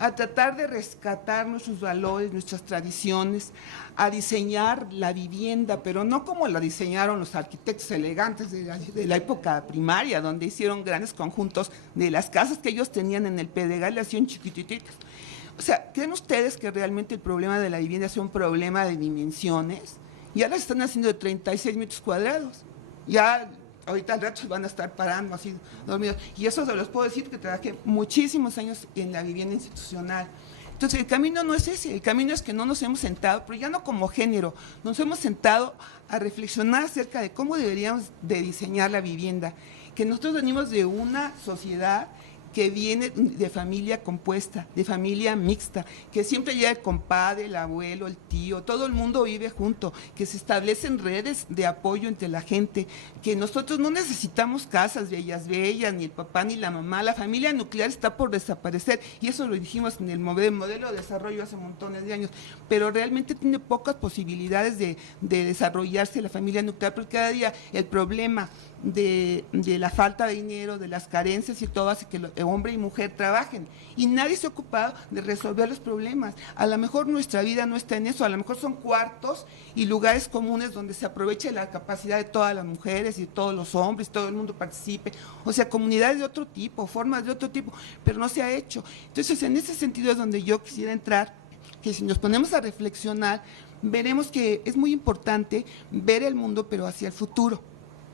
a tratar de rescatar nuestros valores, nuestras tradiciones, a diseñar la vivienda, pero no como la diseñaron los arquitectos elegantes de la época primaria, donde hicieron grandes conjuntos de las casas que ellos tenían en el Pedregal, le hacían chiquititas. O sea, ¿creen ustedes que realmente el problema de la vivienda sea un problema de dimensiones? Ya las están haciendo de 36 metros cuadrados. Ya ahorita al rato van a estar parando así dormidos. Y eso se los puedo decir porque trabajé muchísimos años en la vivienda institucional. Entonces el camino no es ese, el camino es que no nos hemos sentado, pero ya no como género, nos hemos sentado a reflexionar acerca de cómo deberíamos de diseñar la vivienda. Que nosotros venimos de una sociedad que viene de familia compuesta, de familia mixta, que siempre llega el compadre, el abuelo, el tío, todo el mundo vive junto, que se establecen redes de apoyo entre la gente, que nosotros no necesitamos casas bellas, ni el papá ni la mamá, la familia nuclear está por desaparecer, y eso lo dijimos en el modelo de desarrollo hace montones de años, pero realmente tiene pocas posibilidades de desarrollarse la familia nuclear, porque cada día el problema de la falta de dinero, de las carencias y todo hace que hombre y mujer trabajen y nadie se ha ocupado de resolver los problemas. A lo mejor nuestra vida no está en eso, a lo mejor son cuartos y lugares comunes donde se aproveche la capacidad de todas las mujeres y de todos los hombres, todo el mundo participe, o sea, comunidades de otro tipo, formas de otro tipo, pero no se ha hecho. Entonces, en ese sentido es donde yo quisiera entrar, que si nos ponemos a reflexionar, veremos que es muy importante ver el mundo, pero hacia el futuro.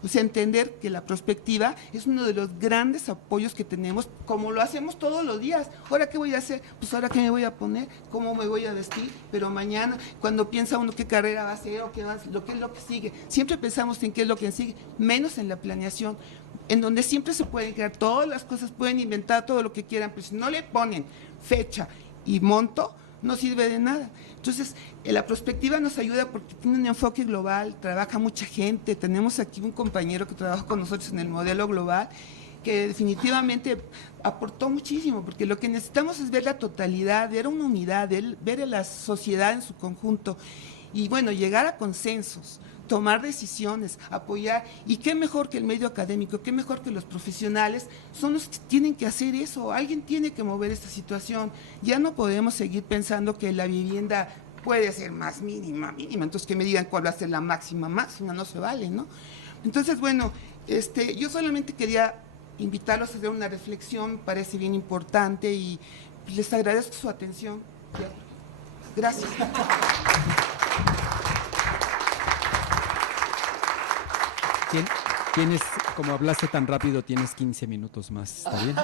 O sea, entender que la prospectiva es uno de los grandes apoyos que tenemos, como lo hacemos todos los días. ¿Ahora qué voy a hacer? Pues ahora qué me voy a poner, cómo me voy a vestir, pero mañana, cuando piensa uno qué carrera va a hacer o qué es lo que sigue, siempre pensamos en qué es lo que sigue, menos en la planeación, en donde siempre se pueden crear todas las cosas, pueden inventar todo lo que quieran, pero si no le ponen fecha y monto, no sirve de nada. Entonces, la prospectiva nos ayuda porque tiene un enfoque global, trabaja mucha gente. Tenemos aquí un compañero que trabaja con nosotros en el modelo global, que definitivamente aportó muchísimo, porque lo que necesitamos es ver la totalidad, ver una unidad, ver a la sociedad en su conjunto y, bueno, llegar a consensos, tomar decisiones, apoyar, y qué mejor que el medio académico, qué mejor que los profesionales, son los que tienen que hacer eso, alguien tiene que mover esta situación, ya no podemos seguir pensando que la vivienda puede ser más mínima, entonces que me digan cuál va a ser la máxima, no se vale, ¿no? Entonces, bueno, yo solamente quería invitarlos a hacer una reflexión, me parece bien importante, y les agradezco su atención. Gracias. Tienes, como hablaste tan rápido, tienes 15 minutos más, ¿está bien?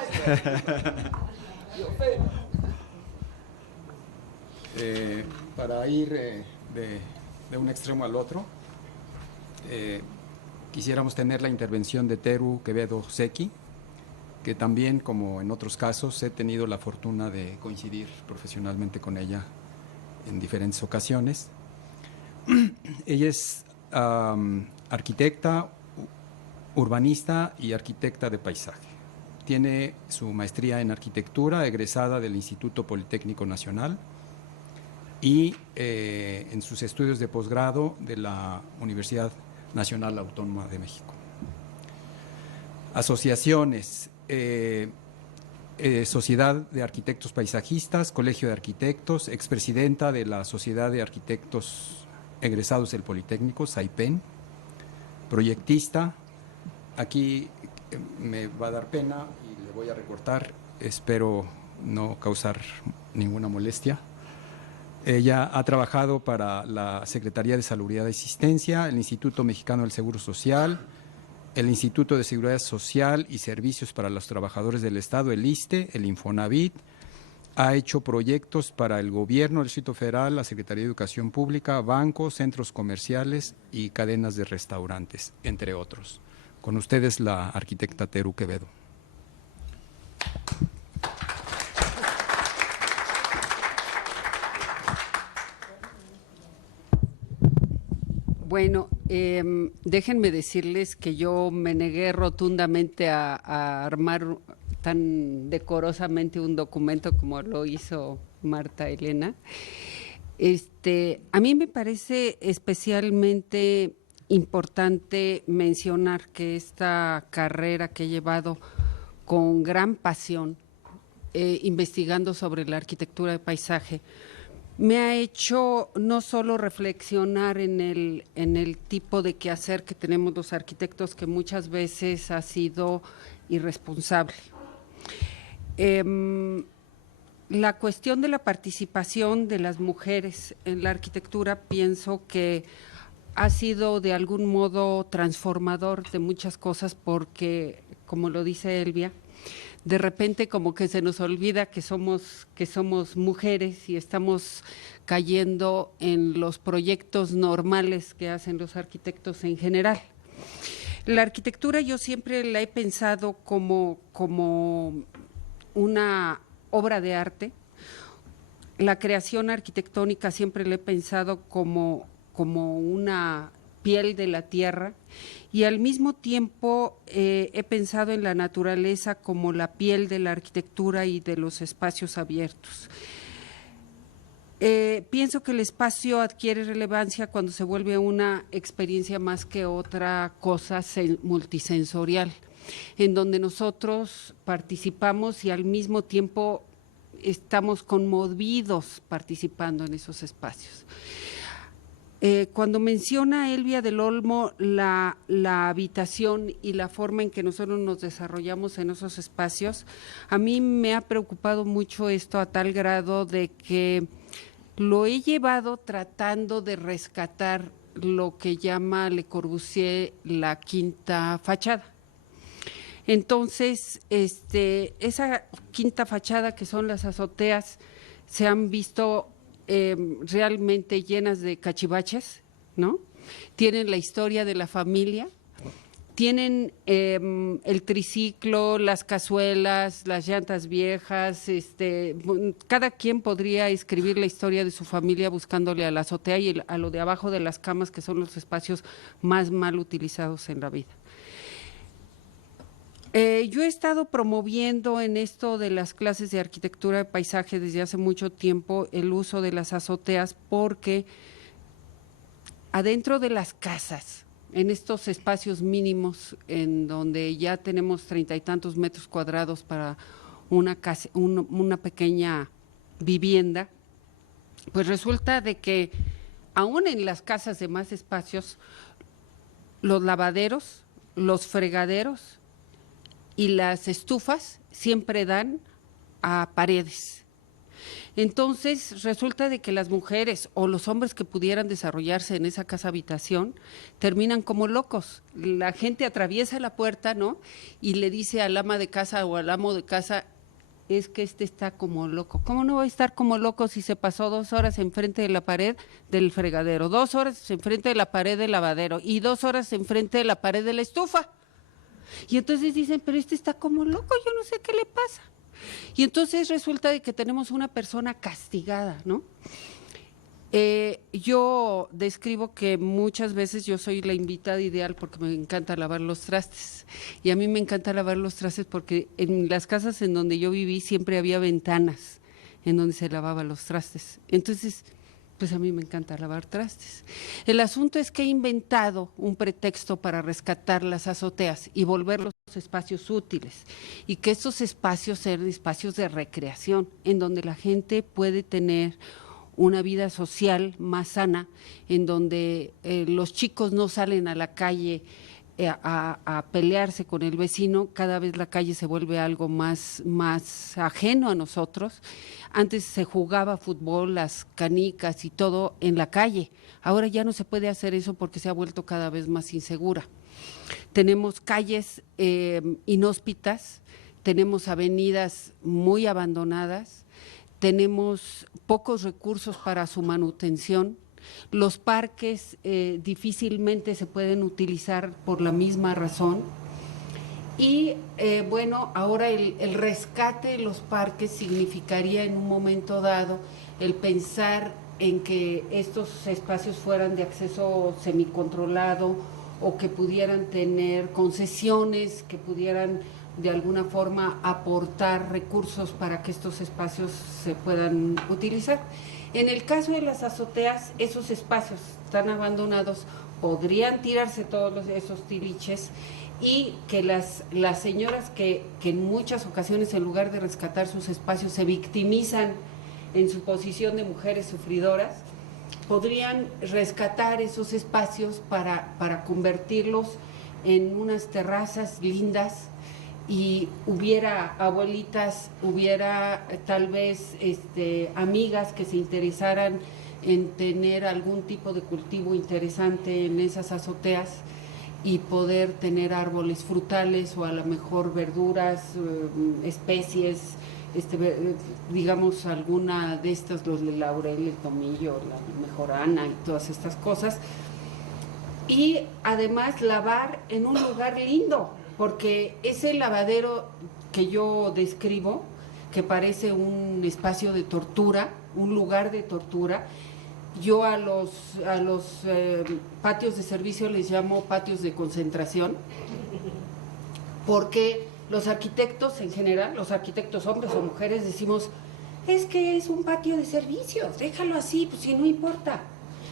Para ir de un extremo al otro, quisiéramos tener la intervención de Teru Quevedo Seki, que también, como en otros casos, he tenido la fortuna de coincidir profesionalmente con ella en diferentes ocasiones. Ella es arquitecta, urbanista y arquitecta de paisaje. Tiene su maestría en arquitectura, egresada del Instituto Politécnico Nacional, y en sus estudios de posgrado de la Universidad Nacional Autónoma de México. Asociaciones, Sociedad de Arquitectos Paisajistas, Colegio de Arquitectos, expresidenta de la Sociedad de Arquitectos Egresados del Politécnico, SAIPEN, proyectista. Aquí me va a dar pena y le voy a recortar, espero no causar ninguna molestia. Ella ha trabajado para la Secretaría de Salubridad y Asistencia, el Instituto Mexicano del Seguro Social, el Instituto de Seguridad Social y Servicios para los Trabajadores del Estado, el ISSSTE, el Infonavit. Ha hecho proyectos para el Gobierno del Distrito Federal, la Secretaría de Educación Pública, bancos, centros comerciales y cadenas de restaurantes, entre otros. Con ustedes, la arquitecta Teru Quevedo. Bueno, déjenme decirles que yo me negué rotundamente a armar tan decorosamente un documento como lo hizo Marta Elena. A mí me parece especialmente importante mencionar que esta carrera que he llevado con gran pasión, investigando sobre la arquitectura de paisaje, me ha hecho no solo reflexionar en el tipo de quehacer que tenemos los arquitectos, que muchas veces ha sido irresponsable. La cuestión de la participación de las mujeres en la arquitectura, pienso que ha sido de algún modo transformador de muchas cosas, porque, como lo dice Elvia, de repente como que se nos olvida que somos mujeres y estamos cayendo en los proyectos normales que hacen los arquitectos en general. La arquitectura yo siempre la he pensado como una obra de arte. La creación arquitectónica siempre la he pensado como una piel de la tierra, y al mismo tiempo he pensado en la naturaleza como la piel de la arquitectura y de los espacios abiertos. Pienso que el espacio adquiere relevancia cuando se vuelve una experiencia más que otra cosa multisensorial, en donde nosotros participamos y al mismo tiempo estamos conmovidos participando en esos espacios. Cuando menciona Elvia del Olmo la habitación y la forma en que nosotros nos desarrollamos en esos espacios, a mí me ha preocupado mucho esto a tal grado de que lo he llevado tratando de rescatar lo que llama Le Corbusier la quinta fachada. Entonces, esa quinta fachada, que son las azoteas, se han visto realmente llenas de cachivaches, ¿no? Tienen la historia de la familia, tienen el triciclo, las cazuelas, las llantas viejas, cada quien podría escribir la historia de su familia buscándole a la azotea y a lo de abajo de las camas, que son los espacios más mal utilizados en la vida. Yo he estado promoviendo en esto de las clases de arquitectura de paisaje desde hace mucho tiempo el uso de las azoteas, porque adentro de las casas, en estos espacios mínimos en donde ya tenemos 30 y tantos metros cuadrados para una pequeña vivienda, pues resulta de que aún en las casas de más espacios, los lavaderos, los fregaderos y las estufas siempre dan a paredes. Entonces resulta de que las mujeres o los hombres que pudieran desarrollarse en esa casa habitación terminan como locos. La gente atraviesa la puerta, ¿no? Y le dice al ama de casa o al amo de casa: es que está como loco. ¿Cómo no va a estar como loco si se pasó 2 horas enfrente de la pared del fregadero, 2 horas enfrente de la pared del lavadero y 2 horas enfrente de la pared de la estufa? Y entonces dicen, pero está como loco, yo no sé qué le pasa. Y entonces resulta de que tenemos una persona castigada, ¿no? Yo describo que muchas veces yo soy la invitada ideal porque me encanta lavar los trastes. Y a mí me encanta lavar los trastes porque en las casas en donde yo viví siempre había ventanas en donde se lavaban los trastes. Entonces, pues a mí me encanta lavar trastes. El asunto es que he inventado un pretexto para rescatar las azoteas y volver los espacios útiles, y que estos espacios sean espacios de recreación, en donde la gente puede tener una vida social más sana, en donde los chicos no salen a la calle a pelearse con el vecino. Cada vez la calle se vuelve algo más ajeno a nosotros. Antes se jugaba fútbol, las canicas y todo en la calle. Ahora ya no se puede hacer eso porque se ha vuelto cada vez más insegura. Tenemos calles inhóspitas, tenemos avenidas muy abandonadas, tenemos pocos recursos para su manutención. Los parques difícilmente se pueden utilizar por la misma razón. Y bueno, ahora el rescate de los parques significaría en un momento dado el pensar en que estos espacios fueran de acceso semicontrolado, o que pudieran tener concesiones, que pudieran de alguna forma aportar recursos para que estos espacios se puedan utilizar. En el caso de las azoteas, esos espacios están abandonados, podrían tirarse todos esos tiliches, y que las señoras que en muchas ocasiones, en lugar de rescatar sus espacios, se victimizan en su posición de mujeres sufridoras, podrían rescatar esos espacios para convertirlos en unas terrazas lindas, y hubiera abuelitas, hubiera tal vez amigas que se interesaran en tener algún tipo de cultivo interesante en esas azoteas, y poder tener árboles frutales o a lo mejor verduras, especies, digamos alguna de estas, los de laurel, el tomillo, la mejorana y todas estas cosas. Y además lavar en un lugar lindo, porque ese lavadero que yo describo que parece un espacio de tortura, un lugar de tortura. Yo a los patios de servicio les llamo patios de concentración, porque los arquitectos en general, los arquitectos hombres o mujeres, decimos, es que es un patio de servicio, déjalo así, pues si no importa.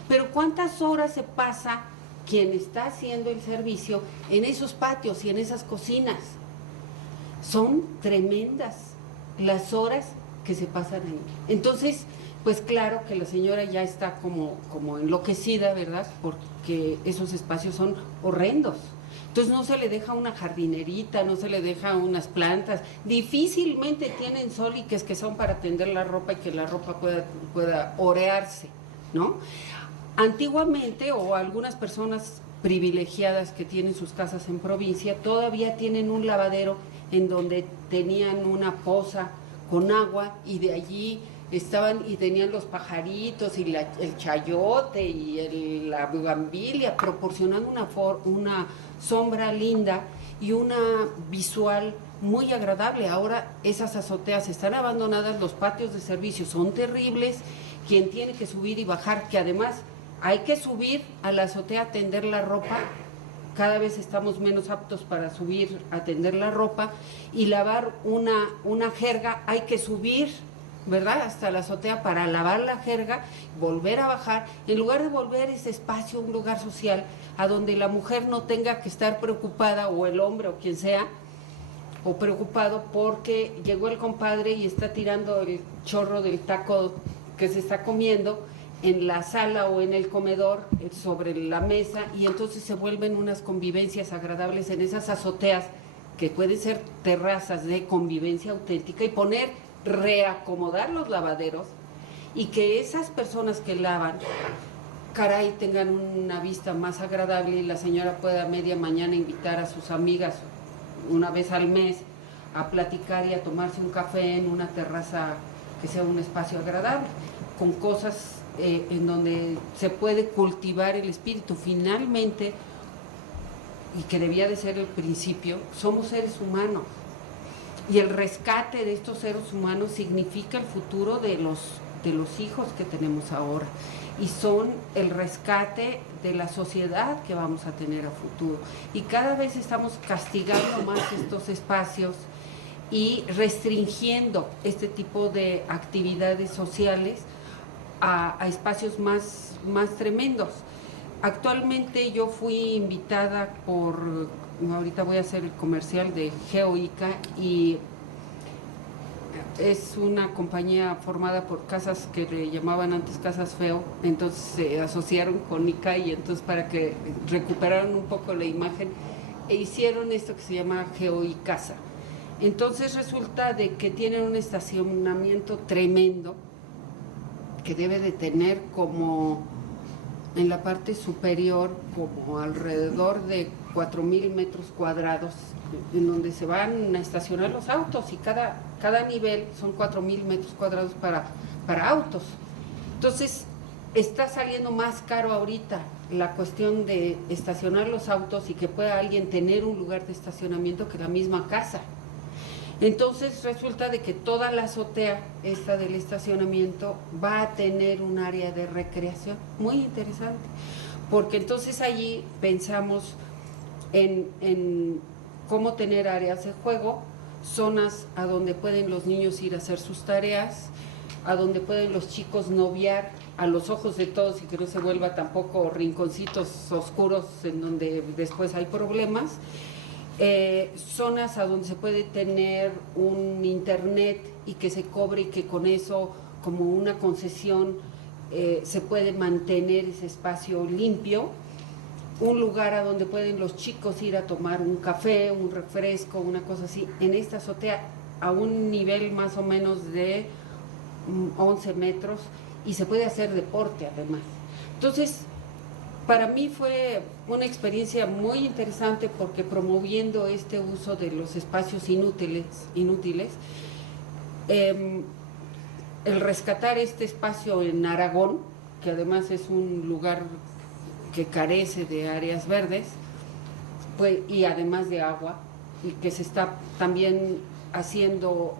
Pero ¿cuántas horas se pasa quien está haciendo el servicio en esos patios y en esas cocinas? Son tremendas las horas que se pasan ahí. Entonces, pues claro que la señora ya está como enloquecida, ¿verdad? Porque esos espacios son horrendos. Entonces no se le deja una jardinerita, no se le deja unas plantas, difícilmente tienen soliques que son para tender la ropa y que la ropa pueda orearse, ¿no? Antiguamente, o algunas personas privilegiadas que tienen sus casas en provincia, todavía tienen un lavadero en donde tenían una poza con agua y de allí estaban y tenían los pajaritos y el chayote y la bugambilia proporcionando una sombra linda y una visual muy agradable. Ahora esas azoteas están abandonadas, los patios de servicio son terribles, quien tiene que subir y bajar, que además hay que subir a la azotea a tender la ropa, cada vez estamos menos aptos para subir a tender la ropa, y lavar una jerga, hay que subir, ¿verdad?, hasta la azotea para lavar la jerga, volver a bajar, en lugar de volver ese espacio un lugar social a donde la mujer no tenga que estar preocupada, o el hombre o quien sea, o preocupado porque llegó el compadre y está tirando el chorro del taco que se está comiendo en la sala o en el comedor sobre la mesa, y entonces se vuelven unas convivencias agradables en esas azoteas que pueden ser terrazas de convivencia auténtica, y reacomodar los lavaderos y que esas personas que lavan, caray, tengan una vista más agradable y la señora pueda a media mañana invitar a sus amigas una vez al mes a platicar y a tomarse un café en una terraza que sea un espacio agradable, con cosas en donde se puede cultivar el espíritu. Finalmente, y que debía de ser el principio, somos seres humanos. Y el rescate de estos seres humanos significa el futuro de los hijos que tenemos ahora. Y son el rescate de la sociedad que vamos a tener a futuro. Y cada vez estamos castigando más estos espacios y restringiendo este tipo de actividades sociales a espacios más tremendos. Actualmente yo fui invitada ahorita voy a hacer el comercial de GeoICA, y es una compañía formada por casas que le llamaban antes Casas Feo, entonces se asociaron con ICA, y entonces para que recuperaran un poco la imagen e hicieron esto que se llama GeoICasa. Entonces resulta de que tienen un estacionamiento tremendo que debe de tener como en la parte superior como alrededor de 4,000 metros cuadrados, en donde se van a estacionar los autos, y cada nivel son 4,000 metros cuadrados para autos. Entonces está saliendo más caro ahorita la cuestión de estacionar los autos y que pueda alguien tener un lugar de estacionamiento que la misma casa. Entonces resulta de que toda la azotea esta del estacionamiento va a tener un área de recreación muy interesante, porque entonces allí pensamos en cómo tener áreas de juego, zonas a donde pueden los niños ir a hacer sus tareas, a donde pueden los chicos noviar a los ojos de todos y que no se vuelva tampoco rinconcitos oscuros en donde después hay problemas. Zonas a donde se puede tener un internet y que se cobre, y que con eso, como una concesión, se puede mantener ese espacio limpio. Un lugar a donde pueden los chicos ir a tomar un café, un refresco, una cosa así, en esta azotea a un nivel más o menos de 11 metros, y se puede hacer deporte además. Entonces, para mí fue una experiencia muy interesante, porque promoviendo este uso de los espacios inútiles, el rescatar este espacio en Aragón, que además es un lugar que carece de áreas verdes, pues, y además de agua, y que se está también haciendo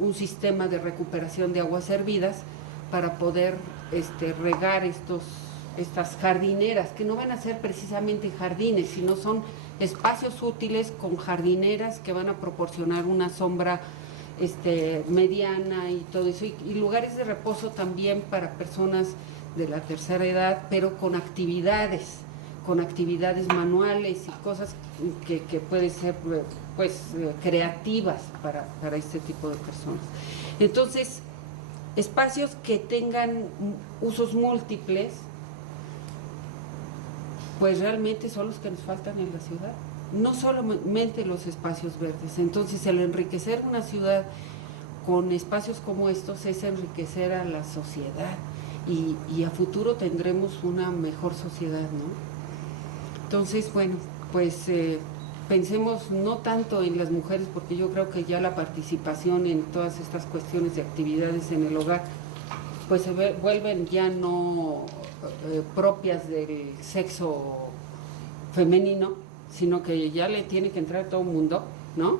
un sistema de recuperación de aguas servidas para poder regar estas jardineras, que no van a ser precisamente jardines, sino son espacios útiles con jardineras que van a proporcionar una sombra mediana y todo eso, y lugares de reposo también para personas de la tercera edad, pero con actividades manuales y cosas que pueden ser creativas para este tipo de personas. Entonces, espacios que tengan usos múltiples, pues realmente son los que nos faltan en la ciudad, no solamente los espacios verdes. Entonces, el enriquecer una ciudad con espacios como estos es enriquecer a la sociedad, y a futuro tendremos una mejor sociedad, ¿no? Entonces, bueno, pues pensemos no tanto en las mujeres, porque yo creo que ya la participación en todas estas cuestiones de actividades en el hogar, pues se vuelven ya no propias del sexo femenino, sino que ya le tiene que entrar a todo el mundo, ¿no?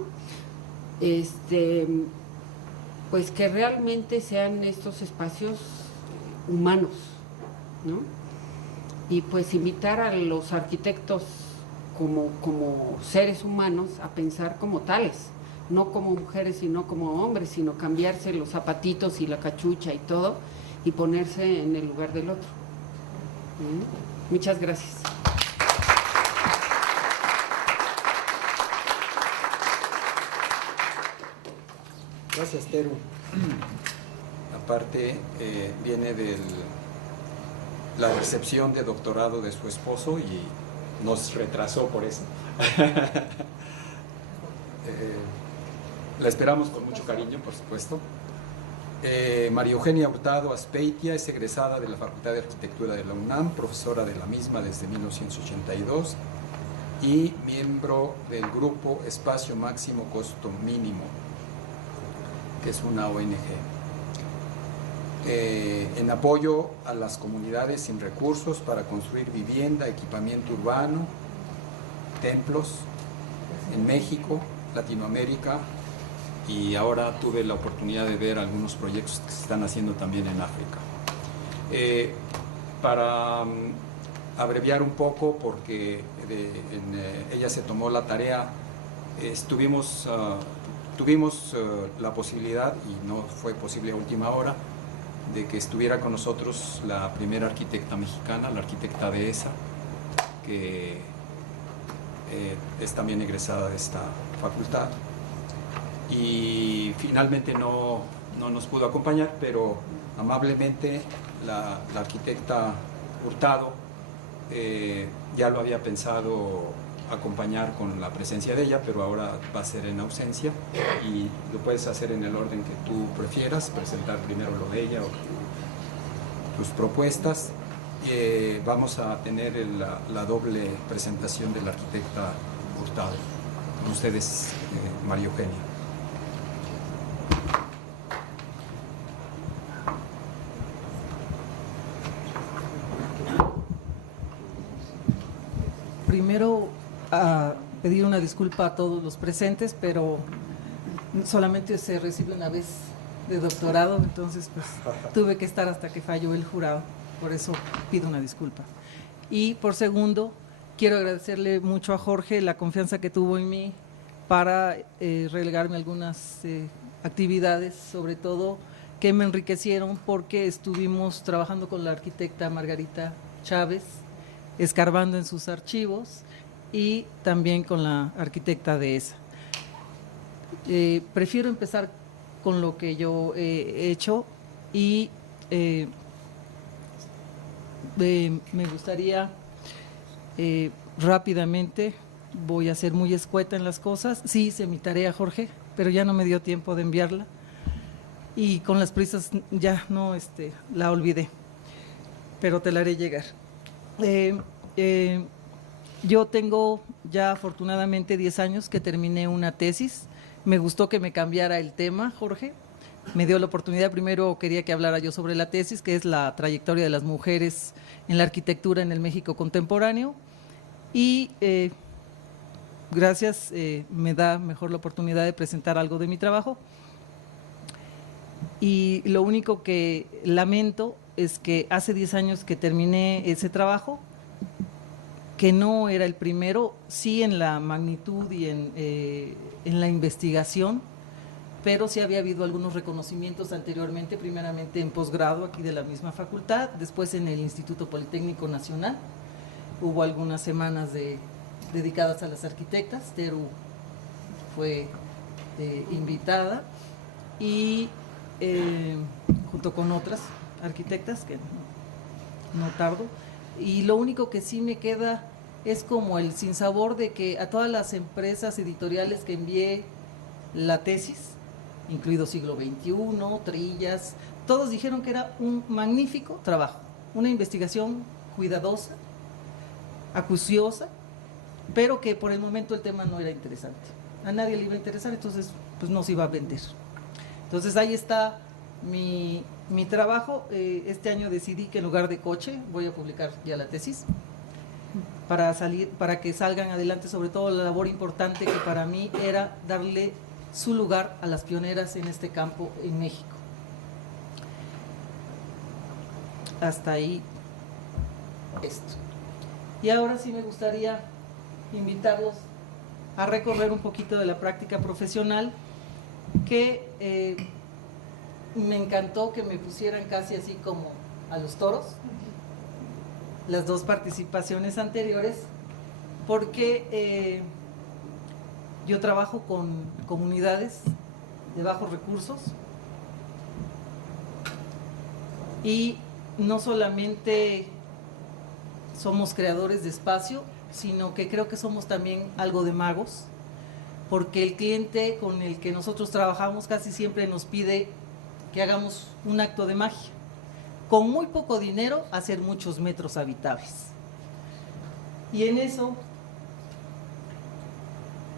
Pues que realmente sean estos espacios humanos, ¿no? Y pues invitar a los arquitectos como seres humanos a pensar como tales, no como mujeres sino como hombres, sino cambiarse los zapatitos y la cachucha y todo y ponerse en el lugar del otro. Muchas gracias. Gracias, Teru. Aparte, viene de la recepción de doctorado de su esposo y nos retrasó por eso. La esperamos con mucho cariño, por supuesto. María Eugenia Hurtado Aspeitia es egresada de la Facultad de Arquitectura de la UNAM, profesora de la misma desde 1982 y miembro del grupo Espacio Máximo Costo Mínimo, que es una ONG. En apoyo a las comunidades sin recursos para construir vivienda, equipamiento urbano, templos en México, Latinoamérica, y ahora tuve la oportunidad de ver algunos proyectos que se están haciendo también en África. Para abreviar un poco, porque ella se tomó la tarea, tuvimos la posibilidad, y no fue posible a última hora, de que estuviera con nosotros la primera arquitecta mexicana, la arquitecta Dehesa, que es también egresada de esta facultad. Y finalmente no nos pudo acompañar, pero amablemente la arquitecta Hurtado ya lo había pensado acompañar con la presencia de ella, pero ahora va a ser en ausencia, y lo puedes hacer en el orden que tú prefieras, presentar primero lo de ella o tus propuestas. Vamos a tener la doble presentación de la arquitecta Hurtado. Con ustedes, María Eugenia. Primero, pedir una disculpa a todos los presentes, pero solamente se recibe una vez de doctorado, entonces pues tuve que estar hasta que falló el jurado, por eso pido una disculpa. Y por segundo, quiero agradecerle mucho a Jorge la confianza que tuvo en mí para relegarme algunas actividades, sobre todo que me enriquecieron porque estuvimos trabajando con la arquitecta Margarita Chávez, escarbando en sus archivos, y también con la arquitecta Dehesa. Prefiero empezar con lo que yo he hecho y me gustaría rápidamente, voy a ser muy escueta en las cosas. Sí hice mi tarea, Jorge, pero ya no me dio tiempo de enviarla y con las prisas ya no la olvidé, pero te la haré llegar. Yo tengo ya afortunadamente 10 años que terminé una tesis. Me gustó que me cambiara el tema, Jorge. Me dio la oportunidad, primero quería que hablara yo sobre la tesis, que es la trayectoria de las mujeres en la arquitectura en el México contemporáneo. Y gracias, me da mejor la oportunidad de presentar algo de mi trabajo. Y lo único que lamento es que hace 10 años que terminé ese trabajo, que no era el primero, sí en la magnitud y en la investigación, pero sí había habido algunos reconocimientos anteriormente, primeramente en posgrado aquí de la misma facultad, después en el Instituto Politécnico Nacional. Hubo algunas semanas dedicadas a las arquitectas, Teru fue invitada y junto con otras arquitectas, que no tardo, y lo único que sí me queda es como el sinsabor de que a todas las empresas editoriales que envié la tesis, incluido Siglo XXI, Trillas, todos dijeron que era un magnífico trabajo, una investigación cuidadosa, acuciosa, pero que por el momento el tema no era interesante. A nadie le iba a interesar, entonces pues no se iba a vender. Entonces ahí está mi trabajo. Este año decidí que en lugar de coche voy a publicar ya la tesis para que salgan adelante, sobre todo la labor importante que para mí era darle su lugar a las pioneras en este campo en México. Hasta ahí esto. Y ahora sí me gustaría invitarlos a recorrer un poquito de la práctica profesional, que me encantó que me pusieran casi así como a los toros las dos participaciones anteriores, porque yo trabajo con comunidades de bajos recursos y no solamente somos creadores de espacio, sino que creo que somos también algo de magos, porque el cliente con el que nosotros trabajamos casi siempre nos pide que hagamos un acto de magia, con muy poco dinero hacer muchos metros habitables. Y en eso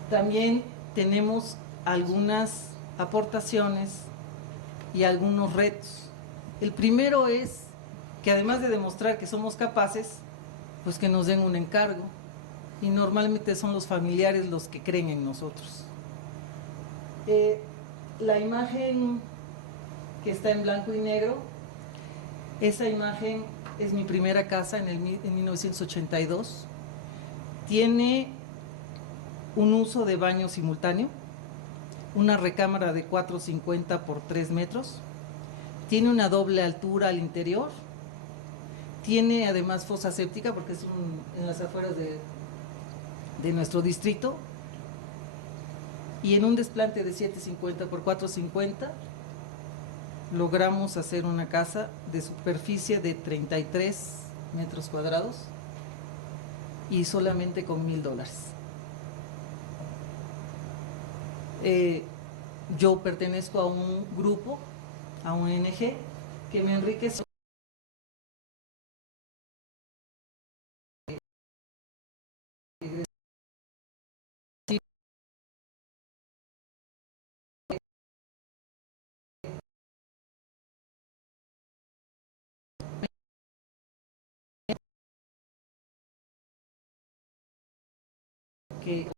también tenemos algunas aportaciones y algunos retos. El primero es que además de demostrar que somos capaces, pues que nos den un encargo, y normalmente son los familiares los que creen en nosotros. La imagen que está en blanco y negro, esa imagen es mi primera casa en 1982. Tiene un uso de baño simultáneo, una recámara de 4,50 por 3 metros, tiene una doble altura al interior, tiene además fosa séptica porque es en las afueras de nuestro distrito, y en un desplante de 7,50 por 4,50 logramos hacer una casa de superficie de 33 metros cuadrados y solamente con $1,000. Yo pertenezco a un grupo, a un ONG, que me enriqueció que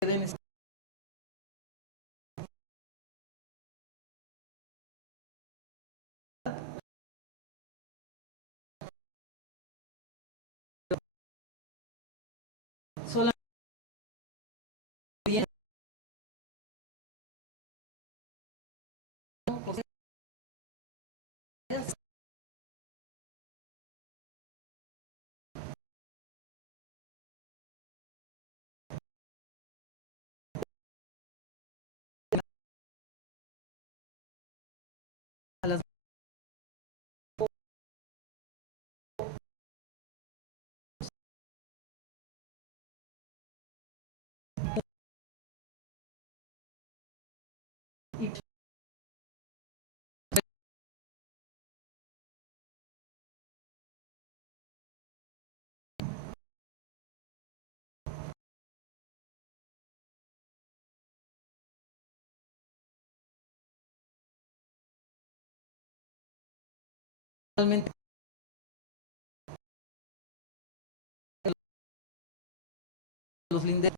queden solamente Realmente los linderos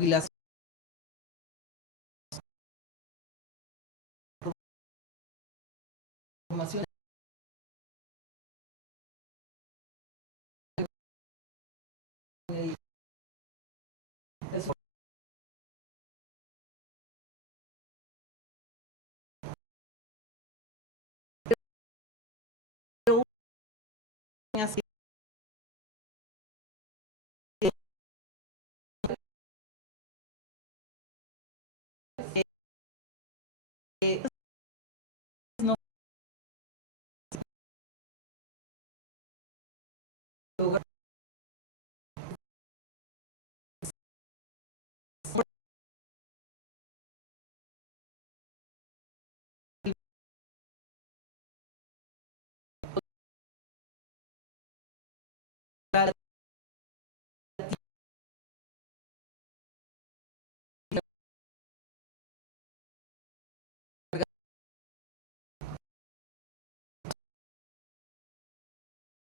y las formaciones es así, no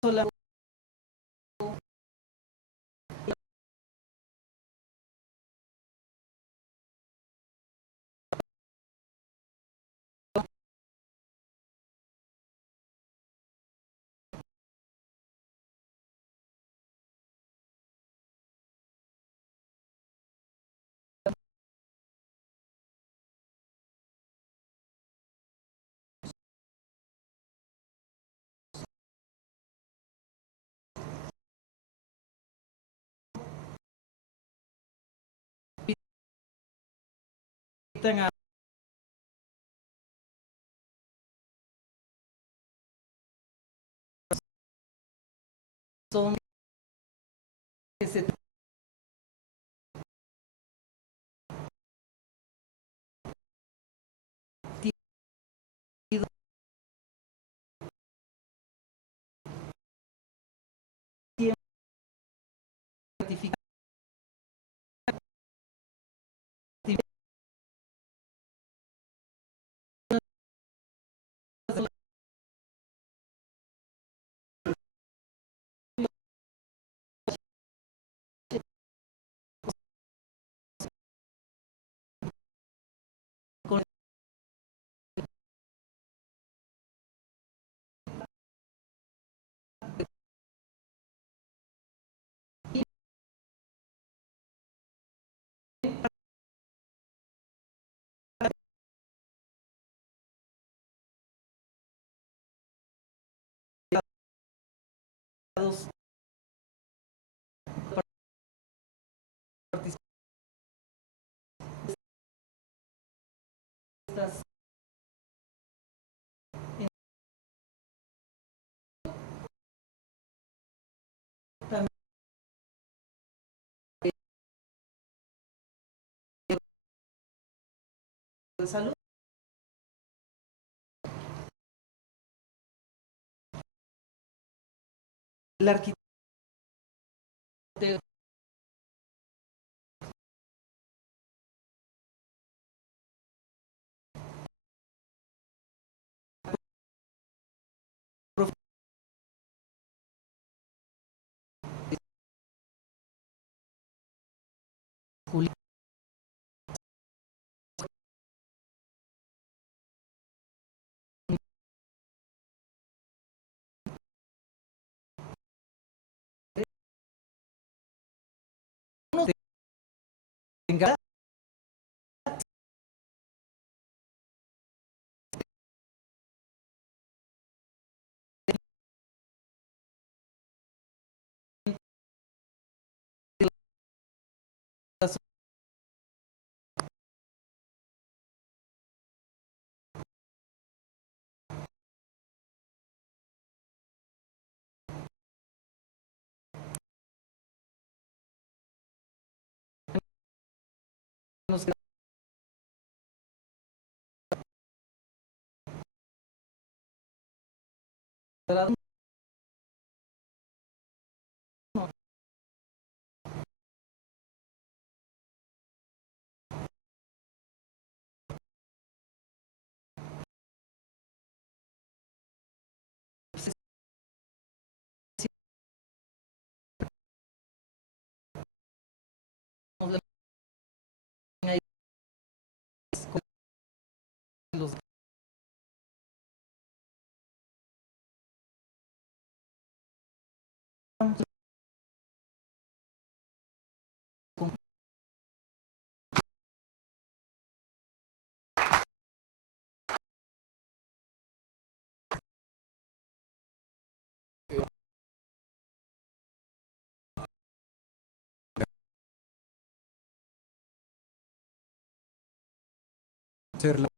sola tenga son que se ratifican con los participantes también de salud. El arquitecto Julián tenga los los Ser la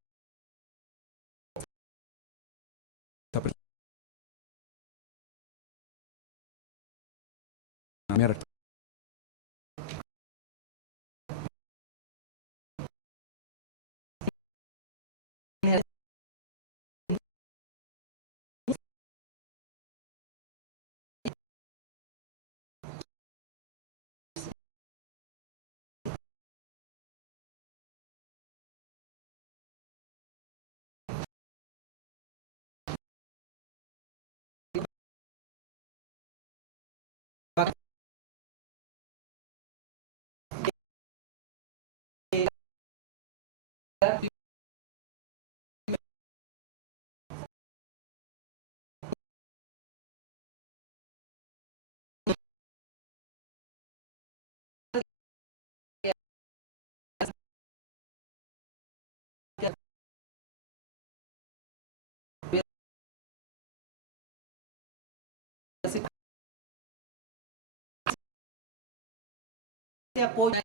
apoyo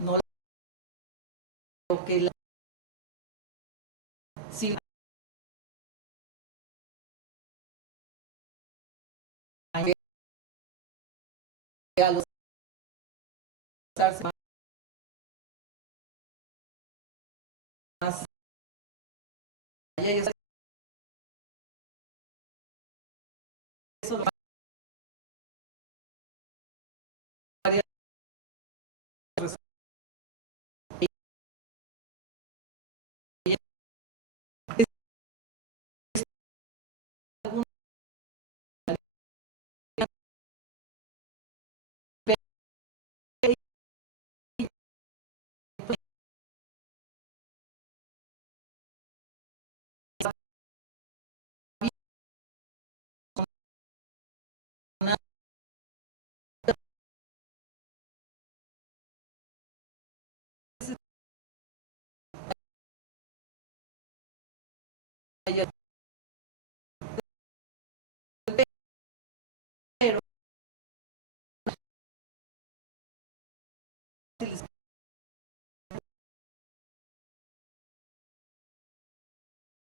no lo que la, si a los más eso pero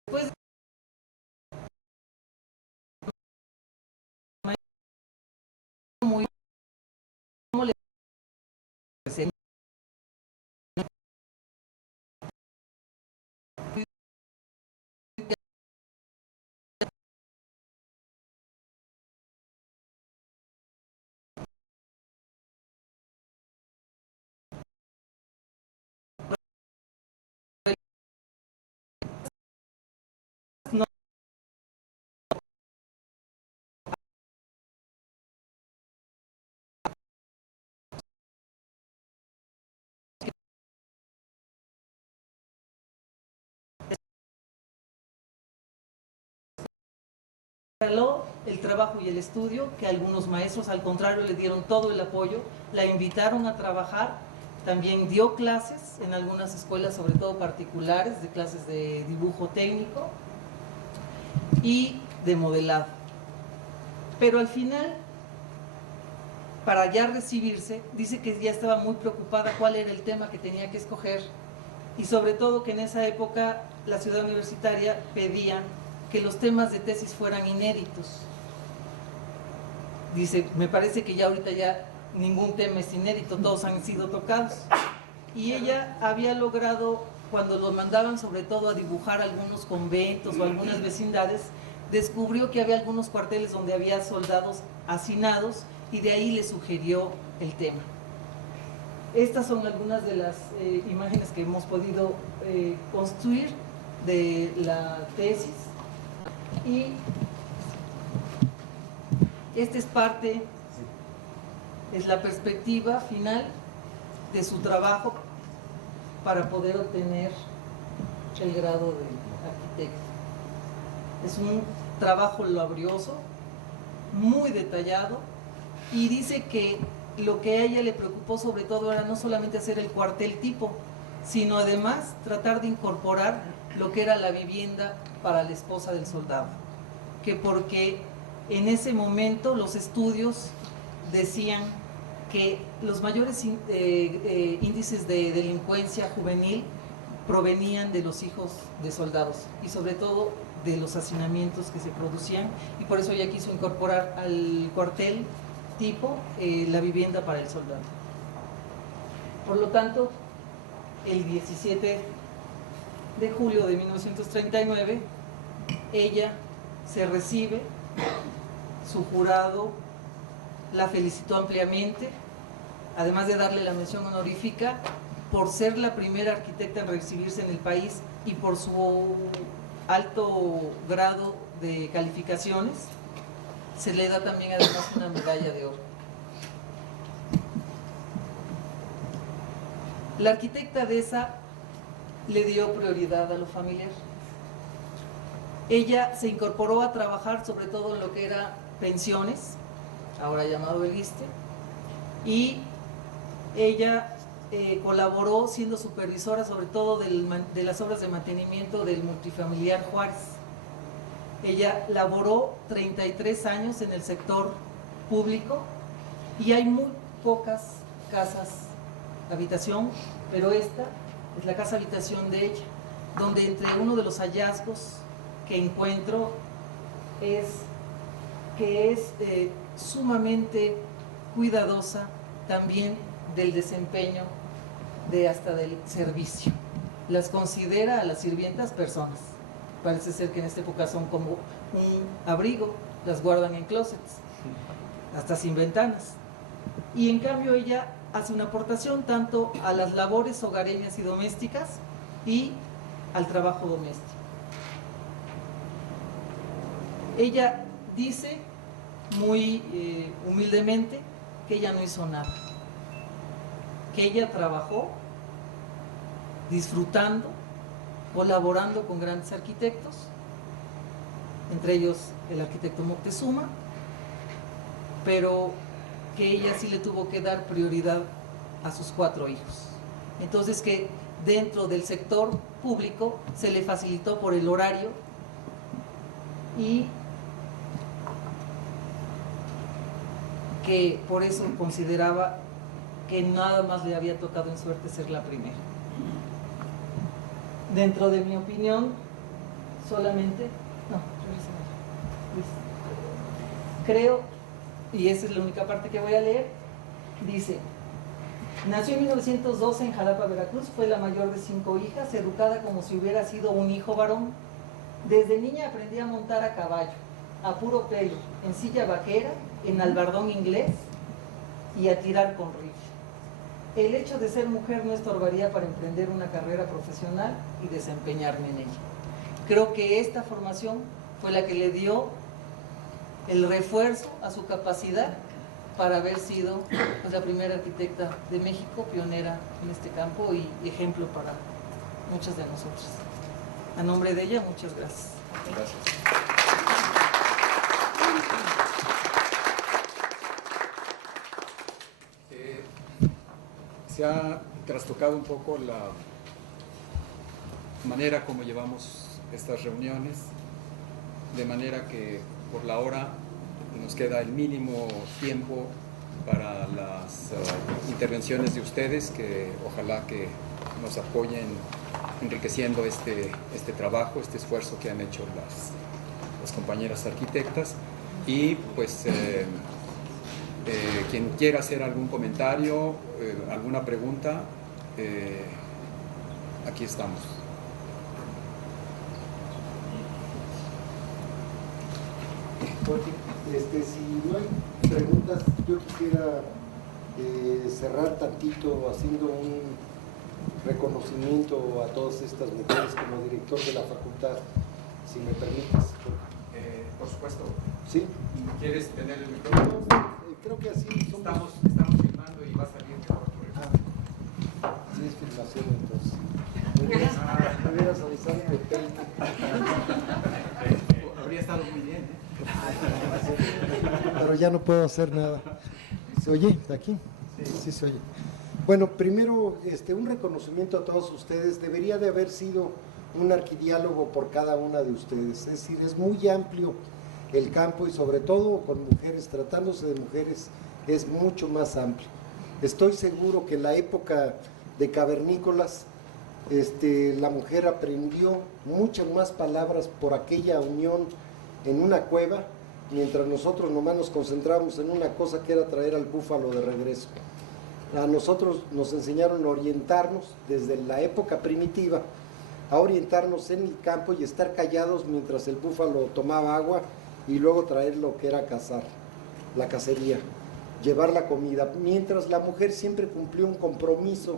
después muy cómo le no el trabajo y el estudio, que algunos maestros al contrario le dieron todo el apoyo, la invitaron a trabajar, también dio clases en algunas escuelas, sobre todo particulares, de clases de dibujo técnico y de modelado. Pero al final para ya recibirse, dice que ya estaba muy preocupada cuál era el tema que tenía que escoger y sobre todo que en esa época la ciudad universitaria pedía que los temas de tesis fueran inéditos. Dice, me parece que ya ahorita ya ningún tema es inédito, todos han sido tocados. Y ella había logrado, cuando los mandaban sobre todo a dibujar algunos conventos o algunas vecindades, descubrió que había algunos cuarteles donde había soldados hacinados y de ahí le sugirió el tema. Estas son algunas de las imágenes que hemos podido construir de la tesis y esta es parte, es la perspectiva final de su trabajo para poder obtener el grado de arquitecto. Es un trabajo laborioso, muy detallado, y dice que lo que a ella le preocupó sobre todo era no solamente hacer el cuartel tipo, sino además tratar de incorporar lo que era la vivienda para la esposa del soldado. Que porque en ese momento los estudios decían que los mayores índices de delincuencia juvenil provenían de los hijos de soldados y sobre todo de los hacinamientos que se producían, y por eso ella quiso incorporar al cuartel tipo la vivienda para el soldado. Por lo tanto, el 17 de julio de 1939, ella se recibe, su jurado la felicitó ampliamente, además de darle la mención honorífica por ser la primera arquitecta en recibirse en el país y por su alto grado de calificaciones. Se le da también además una medalla de oro. La arquitecta Deza le dio prioridad a lo familiar. Ella se incorporó a trabajar sobre todo en lo que era pensiones, ahora llamado el ISSSTE, y ella colaboró siendo supervisora sobre todo de las obras de mantenimiento del multifamiliar Juárez. Ella laboró 33 años en el sector público y hay muy pocas casas habitación, pero esta es la casa habitación de ella, donde entre uno de los hallazgos que encuentro es que es sumamente cuidadosa también del desempeño hasta del servicio. Las considera a las sirvientas personas. Parece ser que en esta época son como un abrigo, las guardan en closets, hasta sin ventanas. Y en cambio ella hace una aportación tanto a las labores hogareñas y domésticas y al trabajo doméstico. Ella dice muy humildemente que ella no hizo nada, que ella trabajó disfrutando, colaborando con grandes arquitectos, entre ellos el arquitecto Moctezuma, pero que ella sí le tuvo que dar prioridad a sus 4 hijos. Entonces que dentro del sector público se le facilitó por el horario y que por eso consideraba que nada más le había tocado en suerte ser la primera. Dentro de mi opinión, solamente, creo, y esa es la única parte que voy a leer, dice: nació en 1912 en Jalapa, Veracruz, fue la mayor de 5 hijas, educada como si hubiera sido un hijo varón. Desde niña aprendí a montar a caballo, a puro pelo, en silla vaquera, en albardón inglés y a tirar con rifle. El hecho de ser mujer no estorbaría para emprender una carrera profesional y desempeñarme en ella. Creo que esta formación fue la que le dio el refuerzo a su capacidad para haber sido pues, la primera arquitecta de México, pionera en este campo y ejemplo para muchas de nosotros. A nombre de ella, muchas gracias. Gracias. Se ha trastocado un poco la manera como llevamos estas reuniones, de manera que por la hora nos queda el mínimo tiempo para las intervenciones de ustedes, que ojalá que nos apoyen enriqueciendo este trabajo, este esfuerzo que han hecho las compañeras arquitectas. Y pues quien quiera hacer algún comentario, alguna pregunta, aquí estamos. Si no hay preguntas, yo quisiera cerrar tantito haciendo un reconocimiento a todas estas mujeres como director de la facultad, si me permites. Por supuesto. ¿Sí? ¿Quieres tener el micrófono? Creo que así somos. Estamos filmando y va a salir mejor. Sí, es filmación entonces. Me hubieras avisado de Peite. Habría estado muy bien, ¿eh? Pero ya no puedo hacer nada. ¿Se oye aquí? Sí se oye. Bueno, primero, un reconocimiento a todos ustedes. Debería de haber sido un arquidiálogo por cada una de ustedes. Es decir, es muy amplio el campo y sobre todo con mujeres, tratándose de mujeres, es mucho más amplio. Estoy seguro que en la época de cavernícolas, la mujer aprendió muchas más palabras por aquella unión en una cueva, mientras nosotros nomás nos concentrábamos en una cosa que era traer al búfalo de regreso. A nosotros nos enseñaron a orientarnos desde la época primitiva, a orientarnos en el campo y estar callados mientras el búfalo tomaba agua y luego traer lo que era cazar, la cacería, llevar la comida, mientras la mujer siempre cumplió un compromiso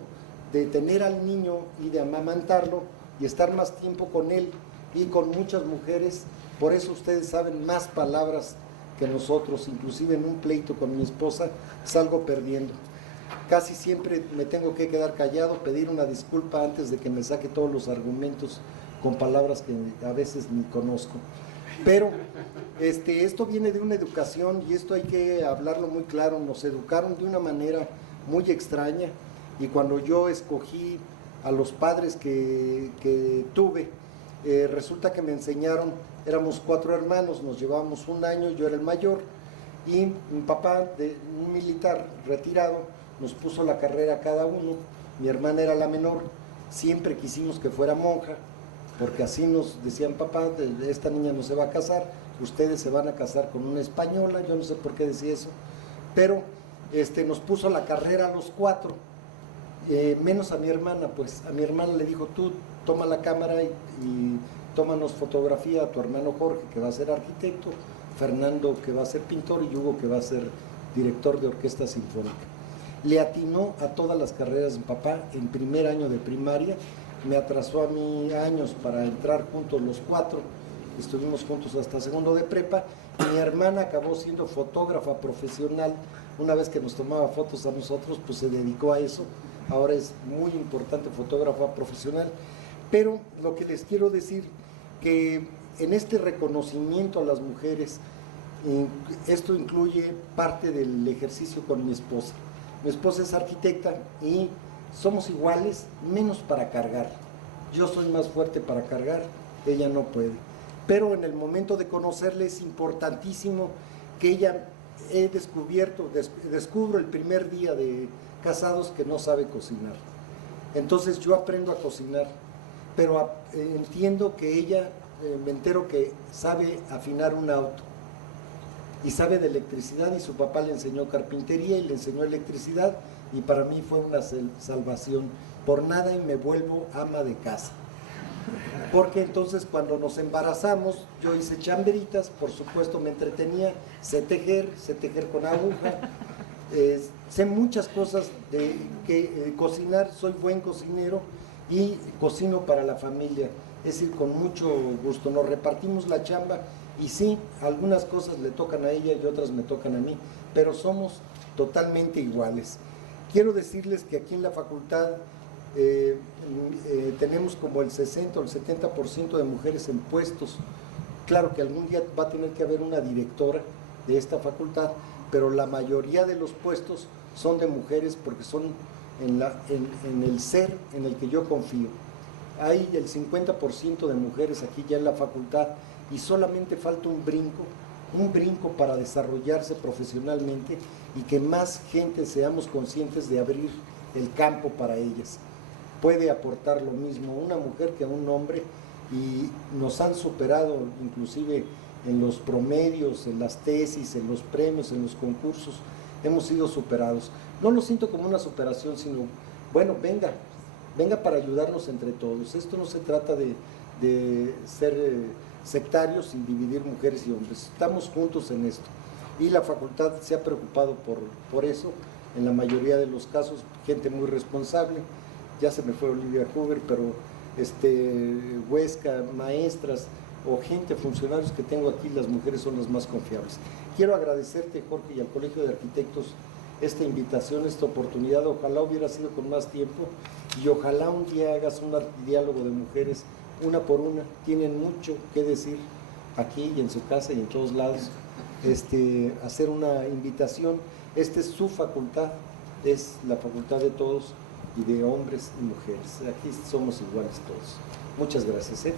de tener al niño y de amamantarlo y estar más tiempo con él y con muchas mujeres. Por eso ustedes saben más palabras que nosotros, inclusive en un pleito con mi esposa salgo perdiendo. Casi siempre me tengo que quedar callado, pedir una disculpa antes de que me saque todos los argumentos con palabras que a veces ni conozco. Pero esto viene de una educación y esto hay que hablarlo muy claro. Nos educaron de una manera muy extraña y cuando yo escogí a los padres que tuve, resulta que me enseñaron, éramos 4 hermanos, nos llevábamos un año, yo era el mayor y mi papá, un militar retirado, nos puso la carrera a cada uno. Mi hermana era la menor, siempre quisimos que fuera monja, porque así nos decían: papá, esta niña no se va a casar, ustedes se van a casar con una española. Yo no sé por qué decía eso, pero nos puso la carrera a los 4, menos a mi hermana. Pues a mi hermana le dijo: tú toma la cámara y tómanos fotografía a tu hermano Jorge, que va a ser arquitecto, Fernando, que va a ser pintor, y Hugo, que va a ser director de orquesta sinfónica. Le atinó a todas las carreras de mi papá. En primer año de primaria me atrasó a mí años para entrar juntos los 4, estuvimos juntos hasta segundo de prepa. Mi hermana acabó siendo fotógrafa profesional. Una vez que nos tomaba fotos a nosotros, pues se dedicó a eso. Ahora es muy importante fotógrafa profesional. Pero lo que les quiero decir, que en este reconocimiento a las mujeres, esto incluye parte del ejercicio con mi esposa. Mi esposa es arquitecta y somos iguales, menos para cargar. Yo soy más fuerte para cargar, ella no puede. Pero en el momento de conocerle es importantísimo que ella, descubro el primer día de casados que no sabe cocinar. Entonces yo aprendo a cocinar, pero entiendo que ella, me entero que sabe afinar un auto y sabe de electricidad, y su papá le enseñó carpintería y le enseñó electricidad, y para mí fue una salvación. Por nada y me vuelvo ama de casa, porque entonces cuando nos embarazamos yo hice chamberitas, por supuesto me entretenía, sé tejer con aguja, sé muchas cosas de cocinar, soy buen cocinero y cocino para la familia, es decir, con mucho gusto. Nos repartimos la chamba y sí, algunas cosas le tocan a ella y otras me tocan a mí, pero somos totalmente iguales. Quiero decirles que aquí en la facultad tenemos como el 60 o el 70% de mujeres en puestos. Claro que algún día va a tener que haber una directora de esta facultad, pero la mayoría de los puestos son de mujeres porque son en el ser en el que yo confío. Hay el 50% de mujeres aquí ya en la facultad y solamente falta un brinco un brinco para desarrollarse profesionalmente y que más gente seamos conscientes de abrir el campo para ellas. Puede aportar lo mismo una mujer que un hombre y nos han superado inclusive en los promedios, en las tesis, en los premios, en los concursos, hemos sido superados. No lo siento como una superación, sino, bueno, venga para ayudarnos entre todos. Esto no se trata de ser sectarios y dividir mujeres y hombres. Estamos juntos en esto. Y la facultad se ha preocupado por eso, en la mayoría de los casos, gente muy responsable. Ya se me fue Olivia Huber, pero Huesca, maestras o gente, funcionarios que tengo aquí, las mujeres son las más confiables. Quiero agradecerte, Jorge, y al Colegio de Arquitectos esta invitación, esta oportunidad. Ojalá hubiera sido con más tiempo y ojalá un día hagas un diálogo de mujeres una por una. Tienen mucho que decir aquí y en su casa y en todos lados. Hacer una invitación. Esta es su facultad, es la facultad de todos y de hombres y mujeres. Aquí somos iguales todos. Muchas gracias. Gracias.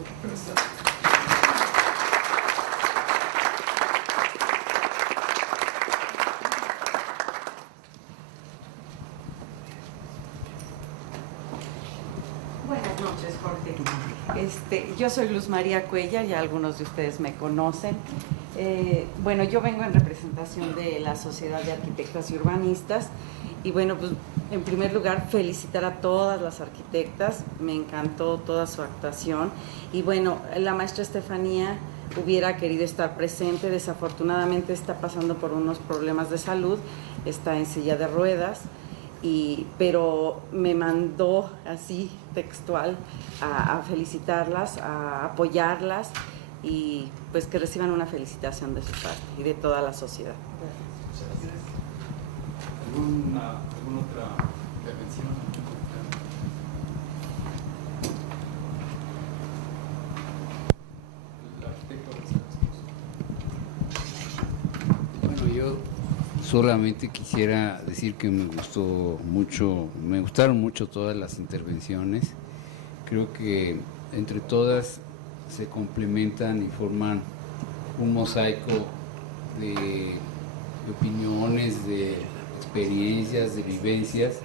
Buenas noches, Jorge. Yo soy Luz María Cuellar, ya algunos de ustedes me conocen. Bueno, yo vengo en representación de la Sociedad de Arquitectas y Urbanistas y bueno, pues en primer lugar felicitar a todas las arquitectas, me encantó toda su actuación y bueno, la maestra Estefanía hubiera querido estar presente, desafortunadamente está pasando por unos problemas de salud, está en silla de ruedas. Pero me mandó así textual a felicitarlas, a apoyarlas y pues que reciban una felicitación de su parte y de toda la sociedad. Gracias. ¿Alguna otra intervención? El arquitecto González. Bueno, yo solamente quisiera decir que me gustaron mucho todas las intervenciones. Creo que entre todas se complementan y forman un mosaico de opiniones, de experiencias, de vivencias,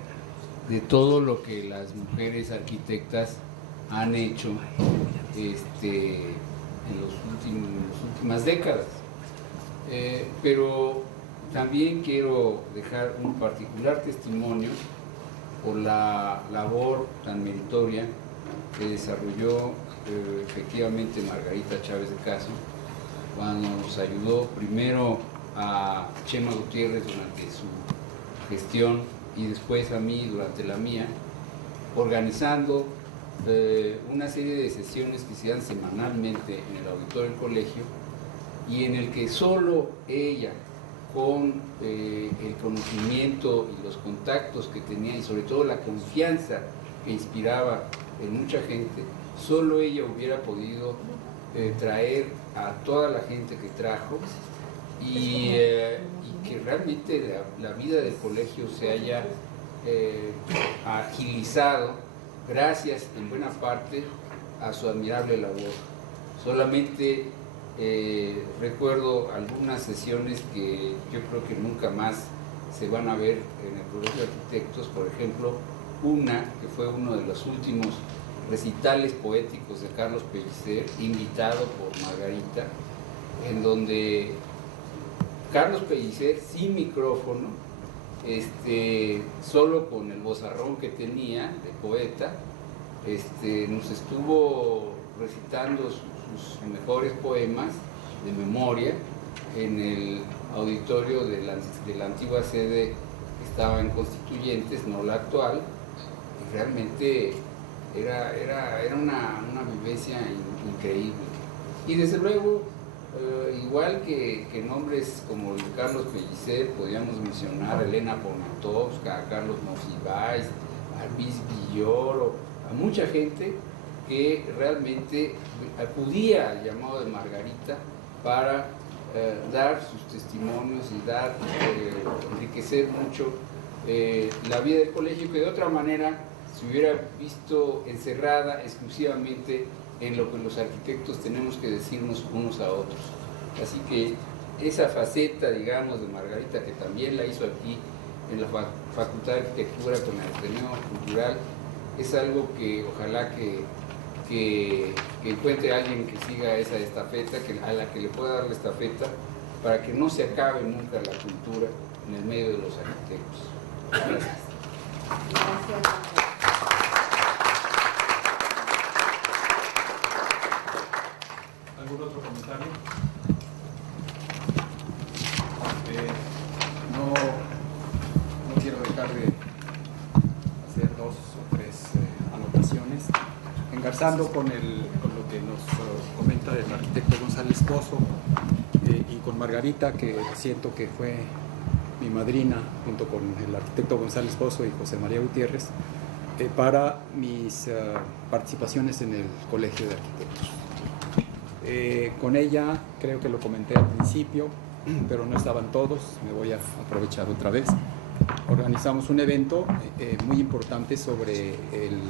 de todo lo que las mujeres arquitectas han hecho en las últimas décadas. Pero también quiero dejar un particular testimonio por la labor tan meritoria que desarrolló efectivamente Margarita Chávez de Caso, cuando nos ayudó primero a Chema Gutiérrez durante su gestión y después a mí durante la mía, organizando una serie de sesiones que se dan semanalmente en el auditorio del colegio y en el que solo ella, con el conocimiento y los contactos que tenía y sobre todo la confianza que inspiraba en mucha gente, solo ella hubiera podido traer a toda la gente que trajo y que realmente la vida del colegio se haya agilizado gracias en buena parte a su admirable labor. Solamente recuerdo algunas sesiones que yo creo que nunca más se van a ver en el Colegio de Arquitectos, por ejemplo, una que fue uno de los últimos recitales poéticos de Carlos Pellicer, invitado por Margarita, en donde Carlos Pellicer, sin micrófono, solo con el vozarrón que tenía de poeta, nos estuvo recitando sus mejores poemas de memoria en el auditorio de la antigua sede que estaba en Constituyentes, no la actual, y realmente era una vivencia increíble. Y desde luego, igual que nombres como el Carlos Pellicer, podríamos mencionar a Elena Poniatowska, a Carlos Monsiváis, a Luis Villoro, a mucha gente que realmente acudía al llamado de Margarita para dar sus testimonios y enriquecer mucho la vida del colegio, que de otra manera se hubiera visto encerrada exclusivamente en lo que los arquitectos tenemos que decirnos unos a otros. Así que esa faceta, digamos, de Margarita, que también la hizo aquí en la Facultad de Arquitectura con el Ateneo Cultural, es algo que ojalá que encuentre alguien que siga esa estafeta, a la que le pueda dar la estafeta, para que no se acabe nunca la cultura en el medio de los arquitectos. Gracias. ¿Algún otro comentario? No quiero dejar de hacer 2 o 3 anotaciones, engarzando con lo que nos comenta el arquitecto González Pozo y con Margarita, que siento que fue mi madrina, junto con el arquitecto González Pozo y José María Gutiérrez, para mis participaciones en el Colegio de Arquitectos. Con ella, creo que lo comenté al principio, pero no estaban todos, me voy a aprovechar otra vez. Organizamos un evento muy importante sobre el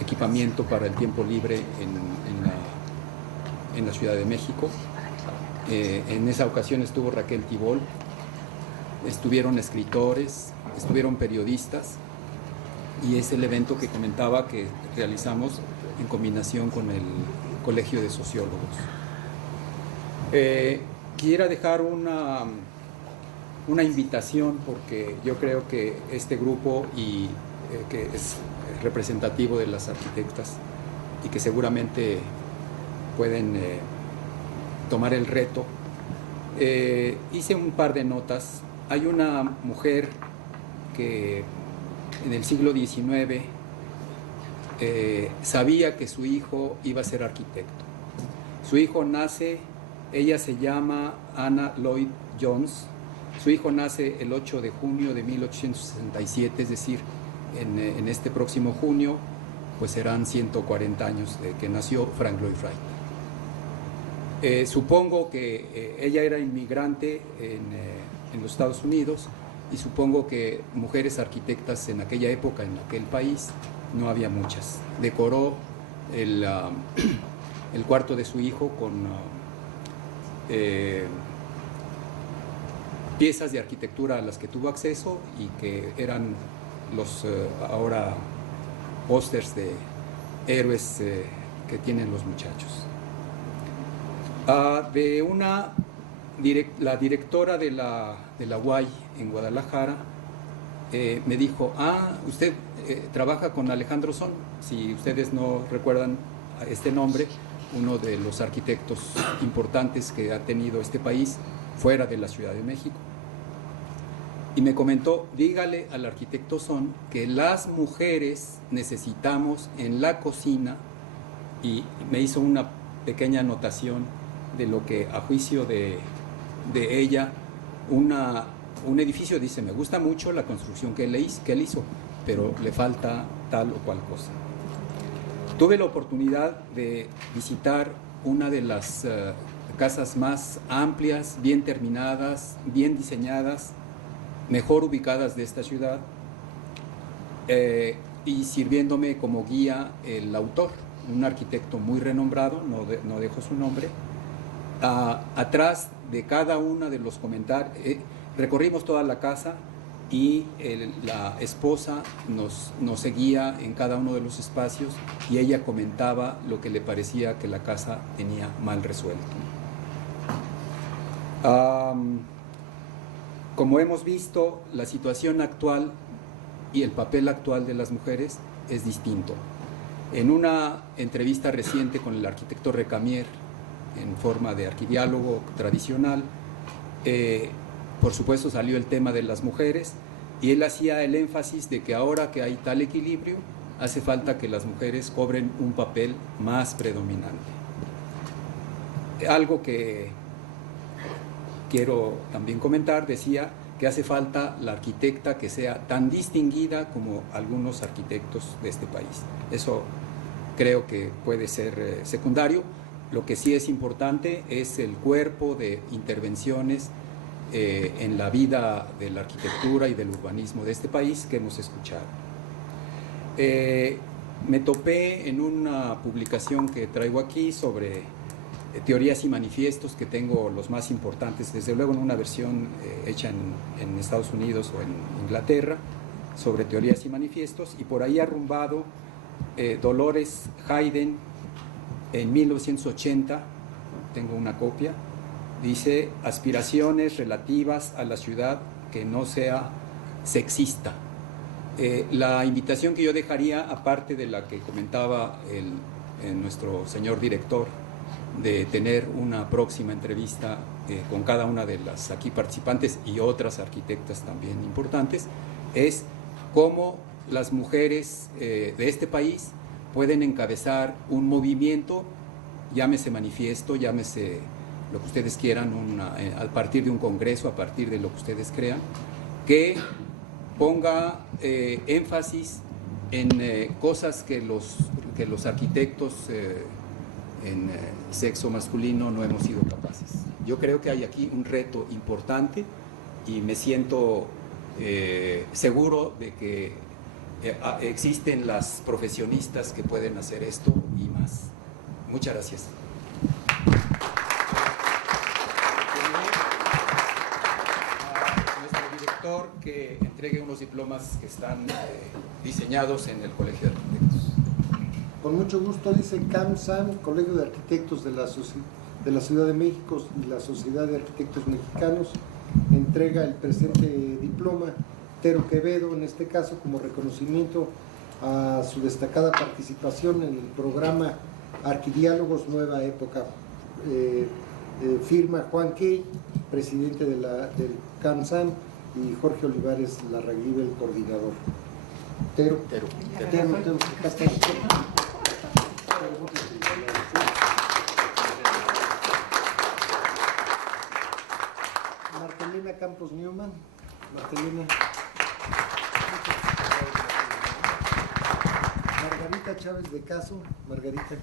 equipamiento para el tiempo libre en la Ciudad de México. En esa ocasión estuvo Raquel Tibol, estuvieron escritores, estuvieron periodistas, y es el evento que comentaba que realizamos en combinación con el Colegio de Sociólogos. Quisiera dejar una invitación, porque yo creo que este grupo que es representativo de las arquitectas y que seguramente pueden tomar el reto. Hice un par de notas. Hay una mujer que en el siglo XIX sabía que su hijo iba a ser arquitecto. Su hijo nace, ella se llama Anna Lloyd Jones. Su hijo nace el 8 de junio de 1867, es decir, en este próximo junio, pues serán 140 años de que nació Frank Lloyd Wright. Supongo que ella era inmigrante en los Estados Unidos, y supongo que mujeres arquitectas en aquella época, en aquel país, no había muchas. Decoró el cuarto de su hijo con piezas de arquitectura a las que tuvo acceso y que eran los ahora pósters de héroes que tienen los muchachos. La directora de la UAI en Guadalajara me dijo: usted trabaja con Alejandro Son. Si ustedes no recuerdan este nombre, uno de los arquitectos importantes que ha tenido este país fuera de la Ciudad de México. Y me comentó: dígale al arquitecto Son que las mujeres necesitamos en la cocina, y me hizo una pequeña anotación de lo que, a juicio de ella, un edificio, dice: me gusta mucho la construcción que él hizo, pero le falta tal o cual cosa. Tuve la oportunidad de visitar una de las casas más amplias, bien terminadas, bien diseñadas, mejor ubicadas de esta ciudad, y sirviéndome como guía el autor, un arquitecto muy renombrado, no dejo su nombre. Atrás de cada uno de los comentarios, recorrimos toda la casa, y la esposa nos seguía en cada uno de los espacios, y ella comentaba lo que le parecía que la casa tenía mal resuelto. Como hemos visto, la situación actual y el papel actual de las mujeres es distinto. En una entrevista reciente con el arquitecto Recamier, en forma de arquidiálogo tradicional, por supuesto salió el tema de las mujeres, y él hacía el énfasis de que ahora que hay tal equilibrio, hace falta que las mujeres cobren un papel más predominante. Algo que quiero también comentar, decía que hace falta la arquitecta que sea tan distinguida como algunos arquitectos de este país. Eso creo que puede ser secundario. Lo que sí es importante es el cuerpo de intervenciones en la vida de la arquitectura y del urbanismo de este país que hemos escuchado. Me topé en una publicación que traigo aquí sobre teorías y manifiestos, que tengo los más importantes, desde luego en una versión hecha en Estados Unidos o en Inglaterra, sobre teorías y manifiestos, y por ahí arrumbado Dolores Hayden en 1980, tengo una copia, dice: aspiraciones relativas a la ciudad que no sea sexista. La invitación que yo dejaría, aparte de la que comentaba nuestro señor director, de tener una próxima entrevista con cada una de las aquí participantes y otras arquitectas también importantes, es cómo las mujeres de este país pueden encabezar un movimiento, llámese manifiesto, llámese lo que ustedes quieran, a partir de un congreso, a partir de lo que ustedes crean, que ponga énfasis en cosas que los arquitectos en sexo masculino no hemos sido capaces. Yo creo que hay aquí un reto importante y me siento seguro de que existen las profesionistas que pueden hacer esto y más. Muchas gracias. Que entregue unos diplomas que están diseñados en el Colegio de Arquitectos. Con mucho gusto, dice CAMSAM, Colegio de Arquitectos de la Ciudad de México y la Sociedad de Arquitectos Mexicanos, entrega el presente diploma Tero Quevedo, en este caso como reconocimiento a su destacada participación en el programa Arquidiálogos Nueva Época. Firma Juan Key, presidente del CAMSAM, y Jorge Olivares Larraguibel, el coordinador. Tero. Martelena Campos Newman. Martelena. Margarita Chávez de Caso. Margarita.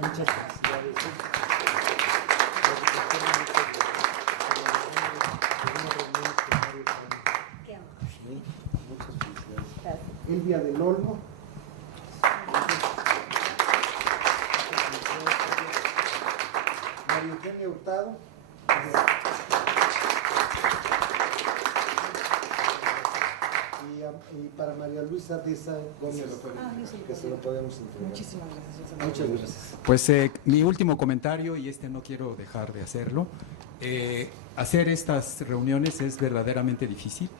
Muchas felicidades. Elvia del Olmo. María Eugenia Hurtado. Y para María Luisa Deza Gómez, que se lo podemos entregar. Muchísimas gracias. Muchas gracias. Pues mi último comentario, y no quiero dejar de hacerlo, hacer estas reuniones es verdaderamente difícil.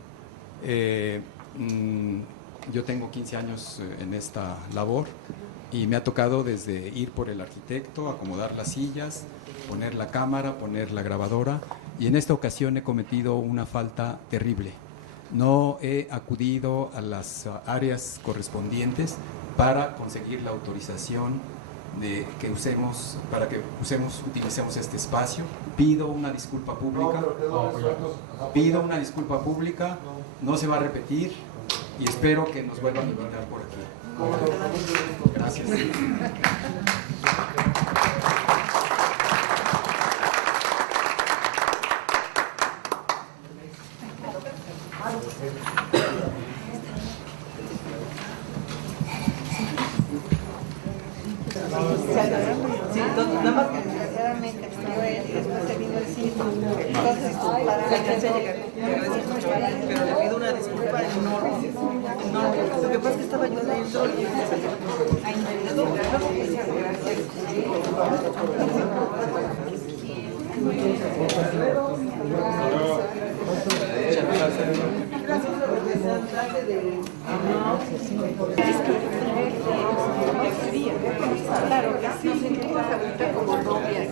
Yo tengo 15 años en esta labor y me ha tocado desde ir por el arquitecto, acomodar las sillas, poner la cámara, poner la grabadora, y en esta ocasión he cometido una falta terrible. No he acudido a las áreas correspondientes para conseguir la autorización para que utilicemos este espacio. Pido una disculpa pública. No se va a repetir y espero que nos vuelvan a invitar por aquí. Gracias. Pero le pido una disculpa enorme. Lo que pasa es que estaba yo adentro y Claro que sí, como novia.